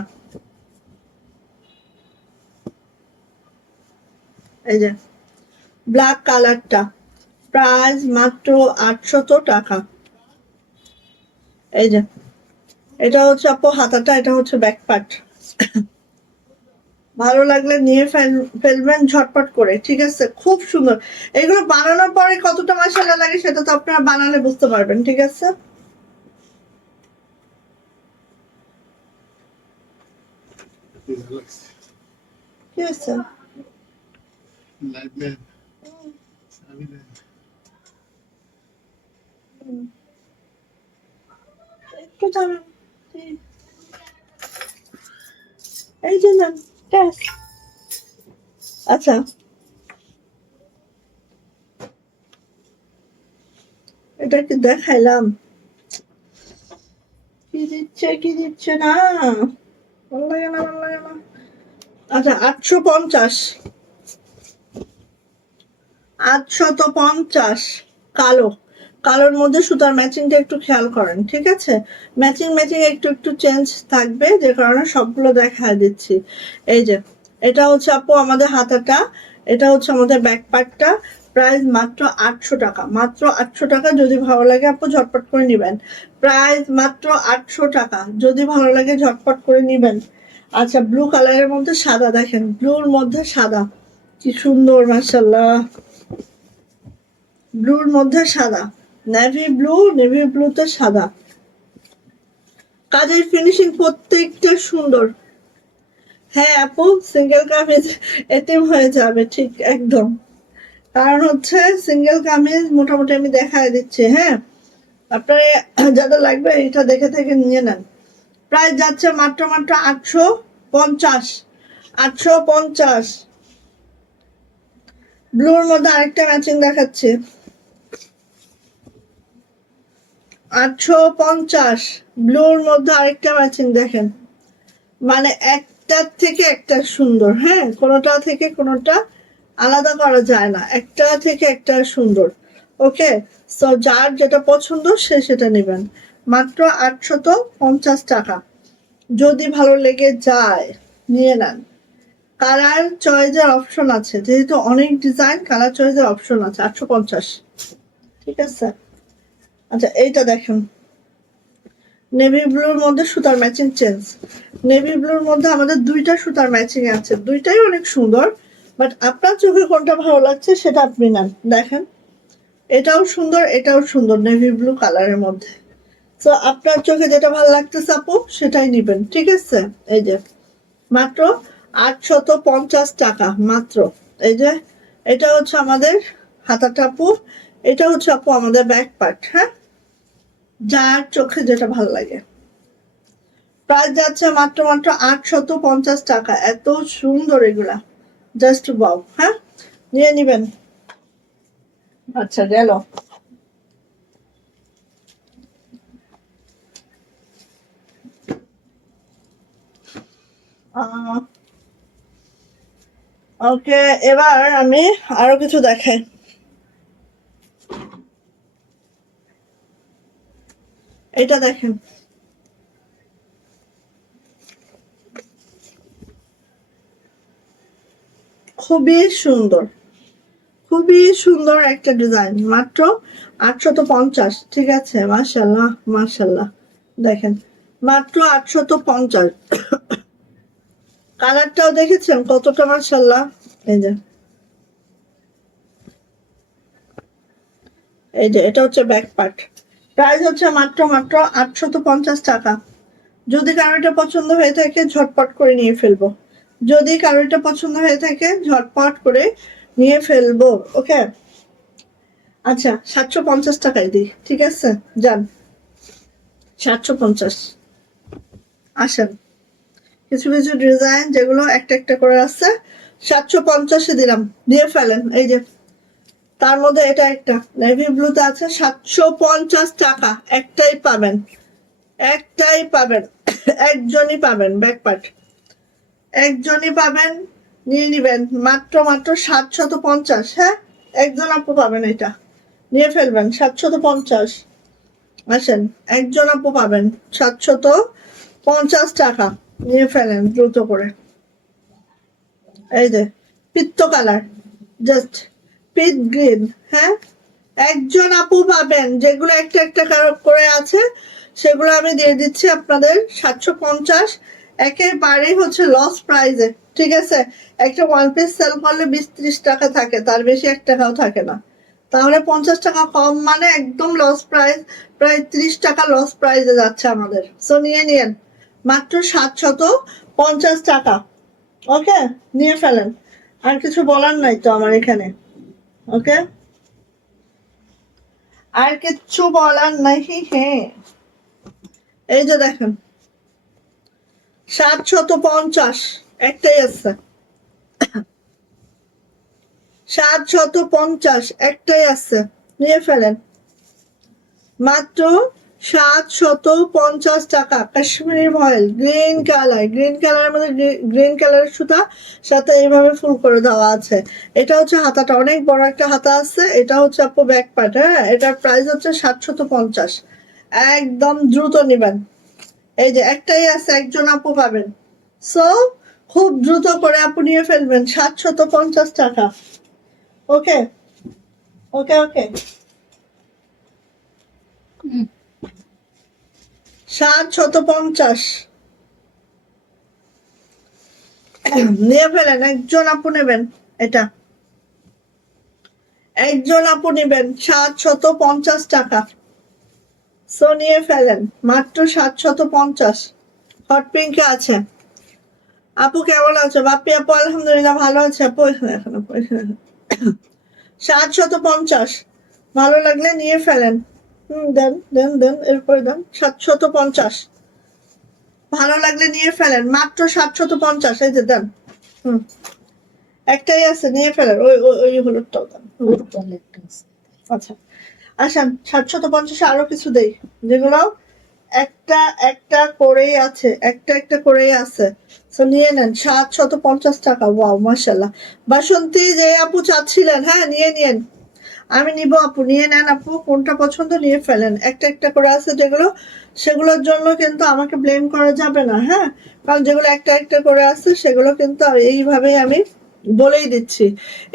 এই যে ব্ল্যাক কালারটা, প্রাইস মাত্র 800 টাকা। এই যে এটা হচ্ছে আপু হাতাটা, এটা হচ্ছে ব্যাক পার্ট। ভালো লাগলে নিয়ে ফেলবেন ঝটপট করে, ঠিক আছে। খুব সুন্দর। এগুলো বানানোর পরে কতটা মশলা লাগে সেটা তো আপনারা বানালে বুঝতে পারবেন, ঠিক আছে। কি হয়েছে? একটু দাঁড়ান। এই যে নেন ক্যাশ। আচ্ছা, এটা কি দেখাইলাম? কি দিচ্ছে কি দিচ্ছে না, ভালো লাগে না, ভালো লাগে না। আচ্ছা, 850। 850 কালো, কালোর মধ্যে সুতার ম্যাচিংটা একটু খেয়াল করেন, ঠিক আছে। ম্যাচিং ম্যাচিং একটু একটু চেঞ্জ থাকবে, যে কারণে সবগুলো দেখা দিচ্ছি। এই যে এটা হচ্ছে আপু আমাদের হাতাটা, এটা হচ্ছে আমাদের ব্যাক পার্টটা। প্রাইস মাত্র 800 টাকা, মাত্র 800 টাকা। যদি ভালো লাগে আপু ঝটপট করে নিবেন। প্রাইস মাত্র 800 টাকা, যদি ভালো লাগে ঝটপট করে নিবেন। আচ্ছা, ব্লু কালারের মধ্যে সাদা, দেখেন ব্লুর মধ্যে সাদা, কি সুন্দর মাশাআল্লাহ। ব্লুর মধ্যে সাদা, নেভি ব্লু, নেভি ব্লুতে সাদা। কাজের ফিনিশিং প্রত্যেকটা সুন্দর। হ্যাঁ আপু, সিঙ্গেল কামিজ এতিম হয়ে যাবে, ঠিক একদম। কারণ হচ্ছে সিঙ্গেল কামিজ মোটামুটি আমি দেখায় দিচ্ছি। হ্যাঁ, আপনার যাদের লাগবে এটা দেখে থেকে নিয়ে নেন। প্রাইস যাচ্ছে মাত্র মাত্র 850। 850। ব্লুর মধ্যে আরেকটা ম্যাচিং দেখাচ্ছি। 850 ব্লুর মধ্যে আরেকটা ম্যাচিং দেখেন, মানে একটার থেকে একটা সুন্দর। হ্যাঁ, কোনোটা থেকে কোনোটা আলাদা করা যায় না, একটা থেকে একটা সুন্দর। ওকে, সো যার যেটা পছন্দ সে সেটা নেবেন। মাত্র 850 টাকা। যদি ভালো লেগে যায় নিয়ে নেন। কালার চয়েসের অপশন আছে, যেহেতু অনেক ডিজাইন, কালার চয়েসের অপশন আছে। 850, ঠিক আছে। আচ্ছা এইটা দেখেন, নেভি ব্লুর মধ্যে সুতার ম্যাচিং চেঞ্জ। নেভি ব্লুর মধ্যে আমাদের দুইটা সুতার ম্যাচিং আছে, দুইটাই অনেক সুন্দর। বাট আপনার চোখে কোনটা ভালো লাগছে সেটা আপনি নেন। দেখেন এটাও সুন্দর, এটাও সুন্দর, নেভি ব্লু কালারের মধ্যে। তো আপনার চোখে যেটা ভালো লাগতেছে আপু সেটাই নিবেন, ঠিক আছে। এই যে মাত্র 850 টাকা মাত্র। এই যে এটা হচ্ছে আমাদের হাতাটা আপু, এটা হচ্ছে আপু আমাদের ব্যাক পার্ট। হ্যাঁ, যার চোখে যেটা ভালো লাগে। প্রাইস যাচ্ছে মাত্র মাত্র 850 টাকা। এত সুন্দর এগুলা, জাস্ট বাও। হ্যাঁ, নিয়ে নিবেন। আচ্ছা গেল। ওকে, এবার আমি আরো কিছু দেখাই। এটা দেখেন, খুবই সুন্দর, খুবই সুন্দর একটা ডিজাইন। মাত্র 850, ঠিক আছে। মাশাল্লাহ মাশাল্লাহ, দেখেন মাত্র 850। কালারটাও দেখেছেন কতটা মাশাল্লাহ। এই যে এই যে এটা হচ্ছে ব্যাক পার্ট। প্রাইস হচ্ছে মাত্র মাত্র 850 টাকা। যদি কারোটা পছন্দ হয়ে থাকে ঝটপট করে নিয়ে ফেলবো। যদি কারোটা পছন্দ হয়ে থাকে ঝটপট করে নিয়ে ফেলবো। ওকে, আচ্ছা 750 টাকায় দিই, ঠিক আছে। যান 750। আসেন, কিছু কিছু ডিজাইন যেগুলো একটা একটা করে আছে 750-এ দিলাম, দিয়ে ফেলেন। এই যে তার মধ্যে এটা একটা নেভি ব্লুতে আছে 750 টাকা। একটাই পাবেন, একটাই পাবেন, একজনই পাবেন। ব্যাক পার্ট একজনই পাবেন, নিয়ে নিবেন। মাত্র মাত্র 750। হ্যাঁ, একজন আপু পাবেন, এটা নিয়ে ফেলবেন 750। আসেন, একজন আপু পাবেন 750 টাকা, নিয়ে ফেলেন দ্রুত করে। এই যে পিত্ত কালার, জাস্ট পিট গ্রিন। হ্যাঁ, একজন আপু পাবেন। যেগুলো একটা একটা করে আছে সেগুলো আমি দিয়ে দিচ্ছি আপনাদের 750। একেবারেই হচ্ছে লস প্রাইজে, ঠিক আছে। একটা ওয়ান পিস সেল করলে 20-30 টাকা থাকে, তার বেশি 1 টাকাও থাকে না। তাহলে 50 টাকা কম, মানে একদম লস প্রাইস। প্রায় 30 টাকা লস প্রাইজে যাচ্ছে আমাদের। সো নিয়ে নিন মাত্র 750 টাকা। ওকে, নিয়ে ফেলেন। আর কিছু বলার নাই তো আমার এখানে। ওকে, আর কিচ্ছু বলার নাই। হ্যাঁ, এই যে দেখেন 750, একটাই আছে। 750 একটাই আছে, নিয়ে ফেলেন। মাত্র 750 টাকা। কাশ্মীরি ভয়েল গ্রিন কালার, গ্রিন কালারের মধ্যে গ্রিন কালারের সুতা, সাথে এইভাবে ফুল করে দেওয়া আছে। এটা হচ্ছে হাতাটা, অনেক বড় একটা হাতা আছে। এটা হচ্ছে আপু ব্যাক পার্ট। হ্যাঁ, এটার প্রাইস হচ্ছে 750। একদম দ্রুত নিবেন। এই যে একটাই আছে, একজন আপু পাবেন। সো খুব দ্রুত করে আপু নিয়ে ফেলবেন 750 টাকা। ওকে ওকে ওকে, 750 নিয়ে ফেলেন। একজন আপু নেবেন এটা, একজন আপু নেবেন 750 টাকা। সো নিয়ে ফেলেন মাত্র 750। হট পিঙ্কে আছে। আপু কেমন আছো? বাপ্পি আপু আলহামদুলিল্লাহ ভালো আছে আপু। এখানে এখন আপু এখানে 750। ভালো লাগলে নিয়ে ফেলেন। দেন দেন দেন, এরপরে দেন 750। ভালো লাগলে নিয়ে ফেলেন মাত্র 750। এই যে দেন। হুম, একটাই আছে, নিয়ে ফেলেন। ওই ওই ওই হলুদটাও দেন। ওই তলে একটা আছে। আচ্ছা আসেন, 750 আরো কিছু দেই, যেগুলো একটা একটা করেই আছে, একটা একটা করেই আছে। তো নিয়ে নেন 750 টাকা। ওয়াও মাশাল্লাহ। বাসন্তী যে আপু চাচ্ছিলেন, হ্যাঁ নিয়ে নিন। আমি নিব আপু, নিয়ে নেন আপু, কোনটা পছন্দ নিয়ে ফেলেন। একটা একটা করে আছে যেগুলো, সেগুলোর জন্য কিন্তু আমাকে ব্লেম করা যাবে না, হ্যাঁ। কারণ যেগুলো একটা একটা করে আছে সেগুলো কিন্তু এইভাবে আমি বলেই দিচ্ছি।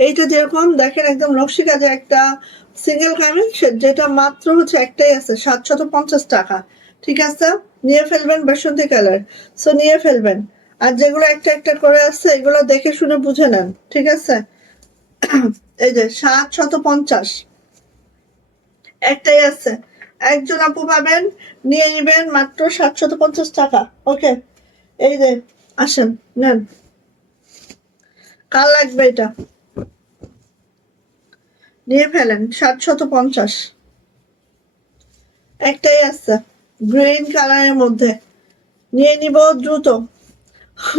এইটা যেরকম দেখেন একদম নকশি কাজে একটা সিঙ্গেল কামিজ, যেটা মাত্র হচ্ছে একটাই আছে 750 টাকা। ঠিক আছে, নিয়ে ফেলবেন বাসন্তী কালার। সো নিয়ে ফেলবেন। আর যেগুলো একটা একটা করে আছে এগুলো দেখে শুনে বুঝে নেন, ঠিক আছে। এই যে 750 একটাই আছে। একজন আপু পাবেন, নিয়ে নিবেন মাত্র 750 টাকা। ওকে, এই যে আসেন নেন। কার লাগবে এটা? নিয়ে ফেলেন 750। একটাই আছে গ্রিন কালারের মধ্যে, নিয়ে নিব দ্রুত।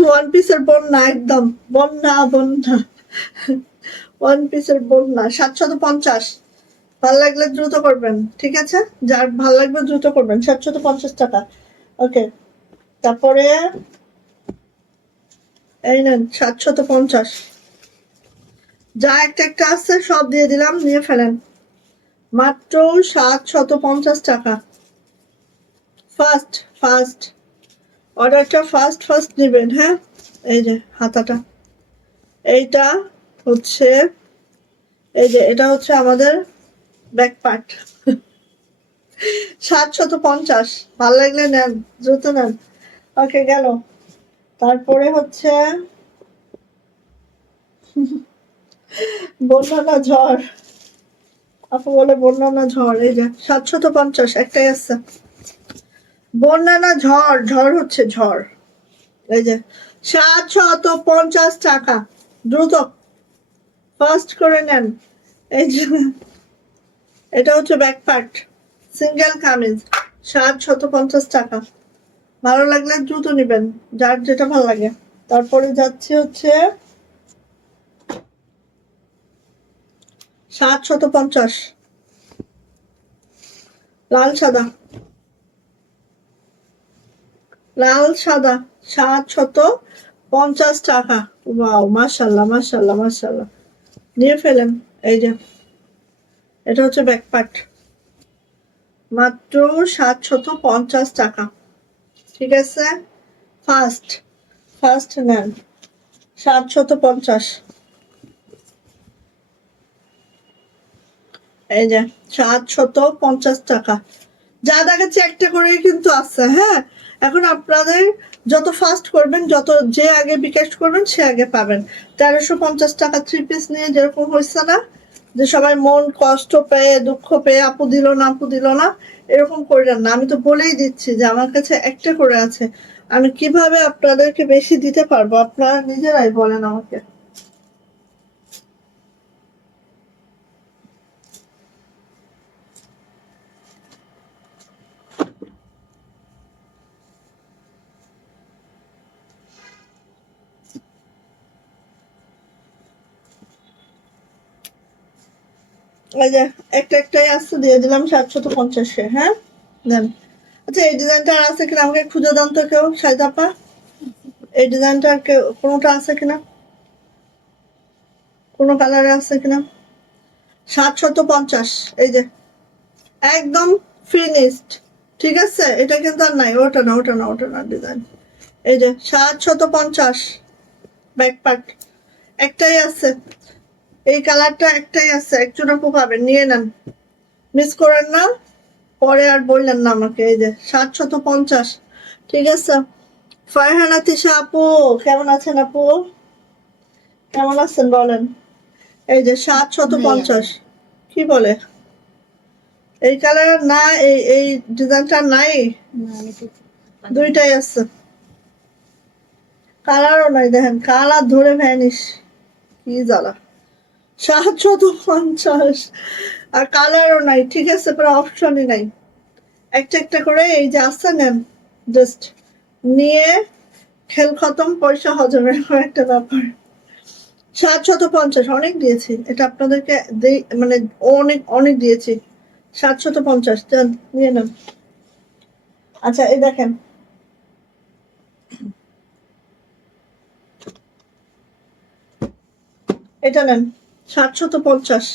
ওয়ান পিসের বন্যা, একদম বন্যা বন্যা। ওয়ান পিসের বন্যা 750। ভাল লাগলে দ্রুত করবেন, ঠিক আছে। যার ভাল লাগবে দ্রুত করবেন, 750 টাকা। ওকে, তারপরে এই নেন 750। যা একটা একটা আছে সব দিয়ে দিলাম, নিয়ে ফেলেন মাত্র 750 টাকা। ফার্স্ট ফার্স্ট অর্ডারটা ফার্স্ট ফার্স্ট নেবেন, হ্যাঁ। এই যে হাতাটা, এইটা হচ্ছে, এই যে এটা হচ্ছে আমাদের ব্যাক পার্ট। 750। ভালো লাগলে নেন, দ্রুত নেন। ওকে গেল। তারপরে হচ্ছে বন্যা না ঝড়, আপু বলে বন্যা না ঝড়। এই যে 750 একটাই আছে। বন্যা না ঝড়, ঝড় হচ্ছে ঝড়। এই যে 750 টাকা। দ্রুত ফার্স্ট করে নেন। এই যে এটা হচ্ছে ব্যাক পার্ট, সিঙ্গেল কামিজ, 750 টাকা। ভালো লাগলে দ্রুত নিবেন, যার যেটা ভালো লাগে। তারপরে যাচ্ছে হচ্ছে 750 লাল সাদা, লাল সাদা 750 টাকা। ওয়াও মাশাল্লাহ মাশাল্লাহ মাশাল্লাহ, নিয়ে ফেলেন। এই যে এটা হচ্ছে ব্যাক পার্ট, মাত্র 750 টাকা। ঠিক আছে, ফার্স্ট ফার্স্ট নেন 750। এই যে 750 টাকা। যা দেখাচ্ছে একটা করেই কিন্তু আছে, হ্যাঁ। এখন আপনাদের যত ফাস্ট করবেন, যত যে আগে বিকাশ করবেন সে আগে পাবেন। 1350 টাকা 3 পিস নিয়ে যেরকম হয়েছে না, যে সবাই মন কষ্ট পেয়ে দুঃখ পেয়ে আপু দিল না আপু দিল না, এরকম করেন না। আমি তো বলেই দিচ্ছি যে আমার কাছে একটা করে আছে, আমি কিভাবে আপনাদেরকে বেশি দিতে পারবো আপনারা নিজেরাই বলেন আমাকে। এই যে একটা একটাই আসছে, দিয়ে দিলাম 750-এ, হ্যাঁ দেন। আচ্ছা এই ডিজাইনটা আর আছে কিনা আমাকে খুঁজে দেন তো কেউ, সাইদাপা। এই ডিজাইনটা আর কেউ কোনোটা আছে কিনা, কোনো কালারে আছে কিনা। 750। এই যে একদম ফিনিশড, ঠিক আছে। এটা কিন্তু আর নাই, ওটা না ওটা না ওটা না ডিজাইন। এই যে 750 ব্যাক পার্ট একটাই আছে, এই কালারটা একটাই আছে। একজন আপু পাবেন, নিয়ে নেন, মিস করেন না, পরে আর বললেন না আমাকে। এই যে 750, ঠিক আছে। ফারহানা তিশা আপু কেমন আছেন আপু, কেমন আছেন বলেন। এই যে 750। কি বলে এই কালার না, এই ডিজাইনটা নাই, না এটা দুইটাই আছে। কালারও নাই, দেখেন কালার ধরে ভ্যানিশ, কি জ্বালা। 750, আর কালারও নাই, ঠিক আছে, পুরো অপশনই নাই। একটা একটা করে এই যে আছে নেন, জাস্ট নিয়ে খেল খতম, পয়সা হজমের একটা ব্যাপার। 750 অনেক দিয়েছি, এটা আপনাদেরকে মানে অনেক অনেক দিয়েছি। 750 দেন, নিয়ে নেন। আচ্ছা এই দেখেন, এটা নেন 750,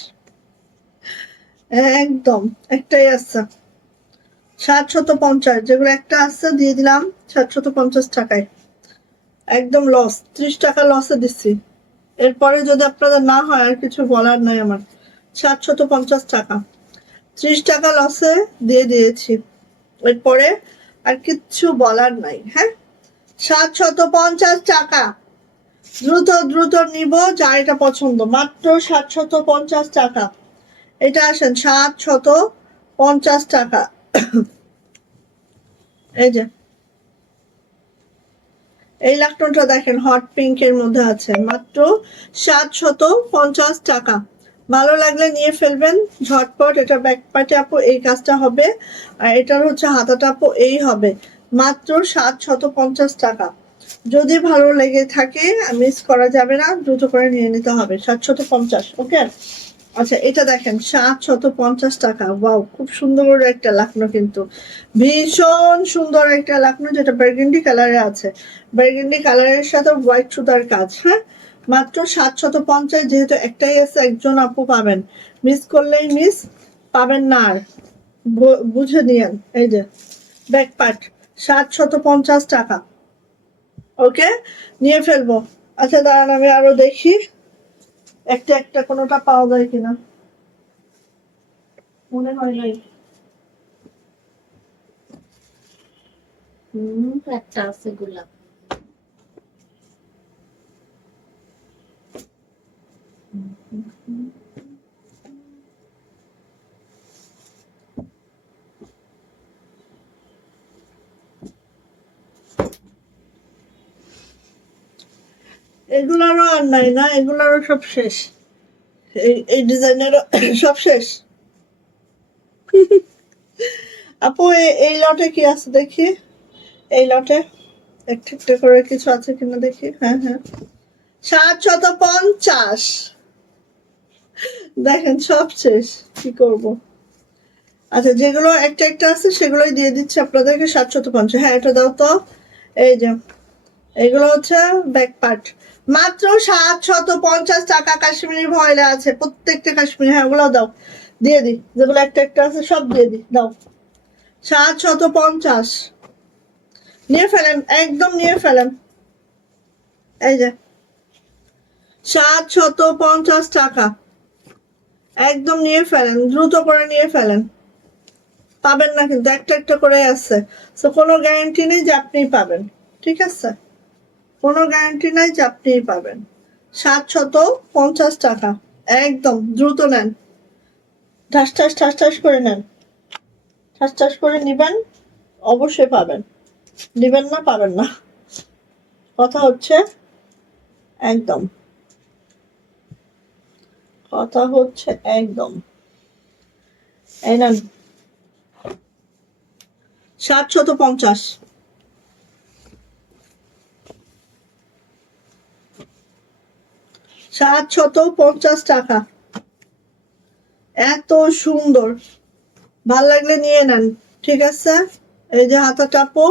একদম একটাই আছে 750, যেগুলো একটা আছে দিয়ে দিলাম 750 টাকায়। একদম লস, 30 টাকা লসে দিচ্ছি। এরপরে যদি আপনাদের না হয় আর কিছু বলার নাই আমার। 750 টাকা, 30 টাকা লসে দিয়ে দিয়েছি। এরপরে আর কিচ্ছু বলার নাই। হ্যাঁ, 750 টাকা। দ্রুত দ্রুত নিব, যার এটা পছন্দ, মাত্র 750 টাকা। এটা আসেন 750 টাকা। এই যে এই লাকনোটা দেখেন, হট পিঙ্কের মধ্যে আছে, মাত্র 750 টাকা। ভালো লাগলে নিয়ে ফেলবেন ঝটপট। এটা ব্যাক পার্টে আপু এই কাজটা হবে, আর এটার হচ্ছে হাতাটা আপু এই হবে, মাত্র 750 টাকা। যদি ভালো লেগে থাকে মিস করা যাবে না, দ্রুত করে নিয়ে নিতে হবে। 750, ওকে। আচ্ছা এটা দেখেন 750 টাকা। ওয়াও, খুব সুন্দর একটা লাকনো, কিন্তু ভীষণ সুন্দর একটা লাকনো, যেটা বার্গেন্ডি কালারে আছে। বার্গেন্ডি কালারের সাথে হোয়াইট সুতার কাজ। হ্যাঁ, মাত্র 750, যেহেতু একটাই আছে, একজন আপু পাবেন, মিস করলেই মিস, পাবেন না আর। বুঝে নিয়েন। এই যে ব্যাক পার্ট, 750 টাকা। ওকে, নিয়ে ফেলবো। আচ্ছা দাঁড়ান, আমি আরো দেখি একটা একটা কোনোটা পাওয়া যায় কিনা, মনে হয় নাই। একটা আছে গোলাপ। এগুলারও আর নাই না, এগুলারও সব শেষ। এই ডিজাইনেরও সব শেষ। আপু এই লটে কি আছে দেখি, এই লটে একটা একটা করে কিছু আছে কিনা দেখি। হ্যাঁ হ্যাঁ, 750, দেখেন সব শেষ, কি করব। আচ্ছা, যেগুলো একটা একটা আছে সেগুলোই দিয়ে দিচ্ছি আপনাদেরকে 750। হ্যাঁ, এটা দাও তো। এই যে এগুলো হচ্ছে ব্যাক পার্ট, মাত্র 750 টাকা। কাশ্মীরি ভয়েলে আছে প্রত্যেকটা কাশ্মীরি। হ্যাঁ, ওগুলো দাও, দিয়ে দি, যেগুলো একটা একটা আছে সব দিয়ে দি, দাও। 750, নিয়ে ফেলেন, একদম নিয়ে ফেলেন। এই যে 750 টাকা, একদম নিয়ে ফেলেন, দ্রুত করে নিয়ে ফেলেন। পাবেন না কিন্তু, একটা একটা করে আছে, তো কোনো গ্যারান্টি নেই যে আপনিই পাবেন। ঠিক আছে, কোনো গ্যারান্টি নাই যে আপনিই পাবেন। 750 টাকা, একদম দ্রুত নেন, ঠাস ঠাস ঠাস ঠাস করে নেন, ঠাস ঠাস করে নিবেন, অবশ্যই পাবেন। নিবেন না, পাবেন না, কথা হচ্ছে একদম, কথা হচ্ছে একদম। এই নেন 750, 750 টাকা। এত সুন্দর, ভাল লাগলে নিয়ে নেন। ঠিক আছে, এই যে হাতা টাপো,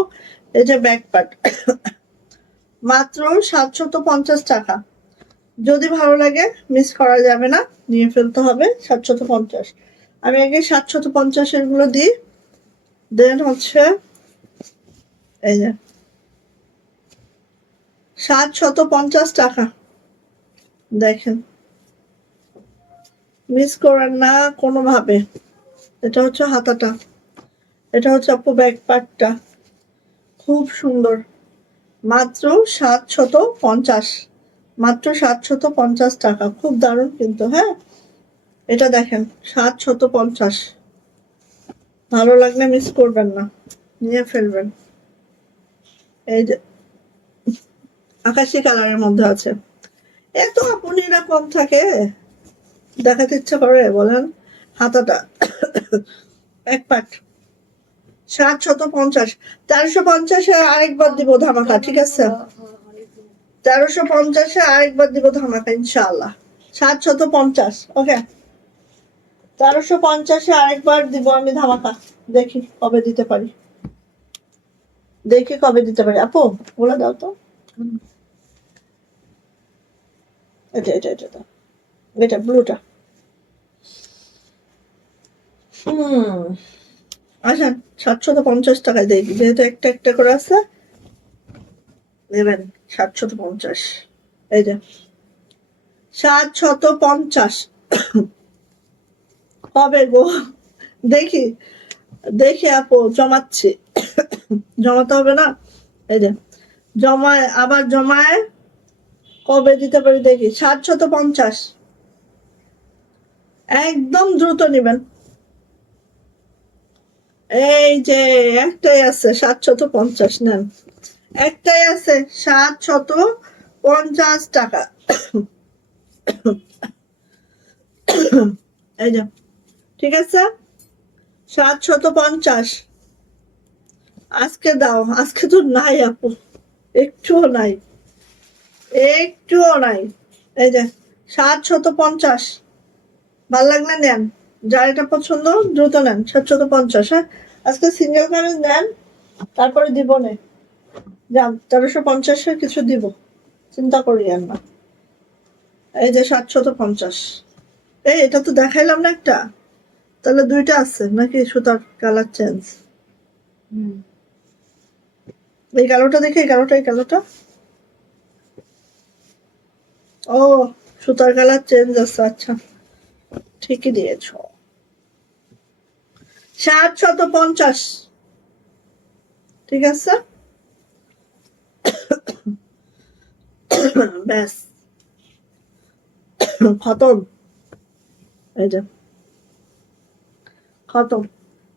এই যে ব্যাক পার্ট, মাত্র 750 টাকা। যদি ভালো লাগে মিস করা যাবে না, নিয়ে ফেলতে হবে। 750, আমি আগে 750 গুলো দিই, দেন হচ্ছে এই যে 750 টাকা। দেখেন, মিস করেন না কোনোভাবে। এটা হচ্ছে হাতাটা, এটা হচ্ছে আপু ব্যাক পার্টটা, খুব সুন্দর। মাত্র 750, মাত্র 750 টাকা, খুব দারুণ কিন্তু। হ্যাঁ, এটা দেখেন 750, ভালো লাগলে মিস করবেন না, নিয়ে ফেলবেন। এই যে আকাশি কালারের মধ্যে আছে। এত আপনিরা কম থাকে, দেখাতে ইচ্ছা করে বলেন। হাতাটা এক পাট 750, 1350-এ আরেকবার দিব ধামাকা, ঠিক আছে? 1350-এ আরেকবার দিব ধামাকা ইনশাআল্লাহ। 750, ওকে। 1350-এ আরেকবার দিব আমি ধামাকা। দেখি কবে দিতে পারি, দেখি কবে দিতে পারি। আপু বলে দাও তো। এটা এটা এটা দাও। এটা ব্লুটা। আচ্ছা, 750 টাকায় দেখি, যেহেতু একটা একটা করে আছে নেবেন। 750, এই যে 750 হবে গো। দেখি দেখি আপু, জমাচ্ছি। জমাতে হবে না, এই যে জমায়, আবার জমায় কবে দিতে পারি দেখি। 750, একদম দ্রুত নিবেন। এই যে একটাই আছে 750, নেন। একটাই আছে 750 টাকা। এই যে, ঠিক আছে, 750 আজকে দাও। আজকে তো নাই আপু, একটুও নাই, একটুও নাই। এই যে 750, ভাল লাগলে নেন, যার এটা পছন্দ দ্রুত নেন। 750, হ্যাঁ, আজকে সিঙ্গেল কামিজ নেন, তারপরে দিব নে। যান, 1350-এ কিছু দিব, চিন্তা করিয়েন না। এই যে 750। এই এটা তো দেখাইলাম না একটা, তাহলে দুইটা আছে নাকি? সুতার কালার চেঞ্জ। এই কালোটা দেখে, এই কালোটা, এই কালোটা। ও, সুতার কালার চেঞ্জ আছে, আচ্ছা ঠিকই দিয়েছ। 750, ঠিক আছে। ব্যাস, খতম। এই যে খতম,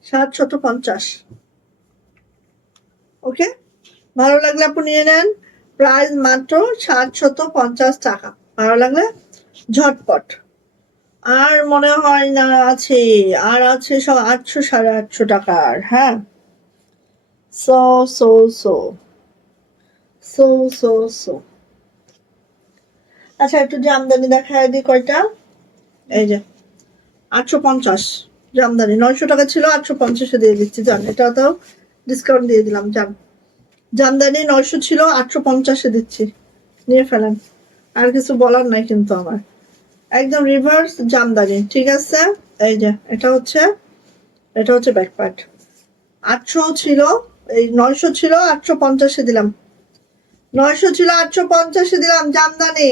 750। ওকে, ভালো লাগলে আপনি নিয়ে নেন। প্রাইস মাত্র 750 টাকা। ভালো লাগলে ঝটপট। আর মনে হয় না আছে, আর আছে সব 800 850 টাকার। হ্যাঁ, so so so so so so আচ্ছা, একটু জামদানি দেখায় দিই কয়টা। এই যে 850 জামদানি, 900 টাকা ছিল, 850-এ দিয়ে দিচ্ছি। জান, এটা তো ডিসকাউন্ট দিয়ে দিলাম। জান, জামদানি 900 ছিল, 850-এ দিচ্ছি, নিয়ে ফেলেন। আর কিছু বলার নাই কিন্তু আমার, একদম রিভার্স জামদানি, ঠিক আছে। এই যে এটা হচ্ছে, এটা হচ্ছে ব্যাক পার্ট। 800 ছিল, এই 900 ছিল, 850-এ দিলাম। 900 ছিল, 850-এ দিলাম জামদানি।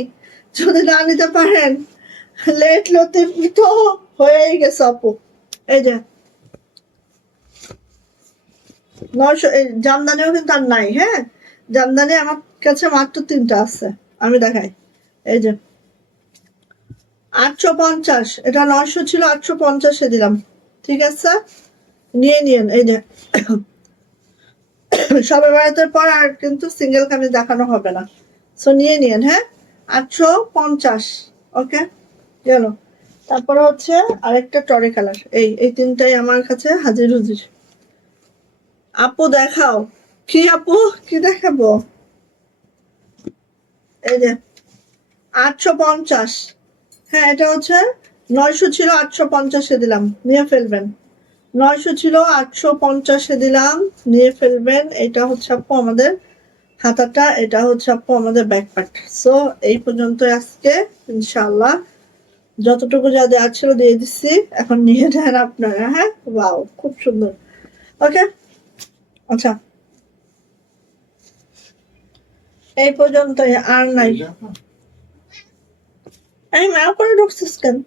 যদি না নিতে পারেন, লেট লতিফ তো হয়েই গেছে আপু। এই যে 900, এই জামদানিও কিন্তু আর নাই। হ্যাঁ, জামদানি আমার কাছে মাত্র 3টা আছে, আমি দেখাই। এই যে 850, এটা 900 ছিল, 850-এ দিলাম, ঠিক আছে, নিয়ে নিয়েন। এই যে সবে বেড়াতের পর আর কিন্তু সিঙ্গেল কামিজ দেখানো হবে না, সো নিয়ে নিয়েন। হ্যাঁ, 850, ওকে গেল। তারপরে হচ্ছে আরেকটা টরে কালার। এই এই তিনটাই আমার কাছে হাজির হুজির। আপু দেখাও, কি আপু, কি দেখাবো? এই যে 850, হ্যাঁ এটা হচ্ছে 900 ছিল, 850-এ দিলাম, নিয়ে ফেলবেন। 900 ছিল, 850-এ দিলাম, নিয়ে ফেলবেন। এটা হচ্ছে আপু আমাদের হাতাটা, এটা হচ্ছে আপু আমাদের ব্যাক পার্ট। সো এই পর্যন্ত আজকে, ইনশাআল্লাহ যতটুকু যা দেওয়ার ছিল দিয়ে দিচ্ছি, এখন নিয়ে নেন আপনারা। হ্যাঁ, ওয়াও, খুব সুন্দর। ওকে, আচ্ছা এই পর্যন্তই, আর নাই। এই ম্যাও করে ঢুকছিস কেন?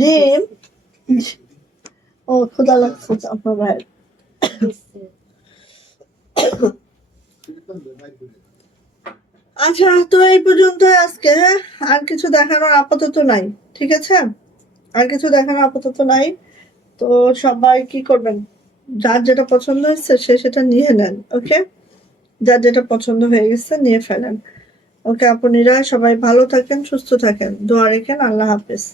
ডিম? ও, ক্ষুধা লাগছে আপনার ভাইয়ের। আচ্ছা, তো এই পর্যন্ত আজকে। হ্যাঁ, আর কিছু দেখানোর আপাতত নাই, ঠিক আছে। আর কিছু দেখানো আপাতত নাই। তো সবাই কি করবেন, যার যেটা পছন্দ হয়েছে সে সেটা নিয়ে নেন। ওকে, যার যেটা পছন্দ হয়ে গেছে নিয়ে ফেলেন। ওকে আপুনিরা সবাই ভালো থাকেন, সুস্থ থাকেন, দোয়া রেখেন। আল্লাহ হাফেজ।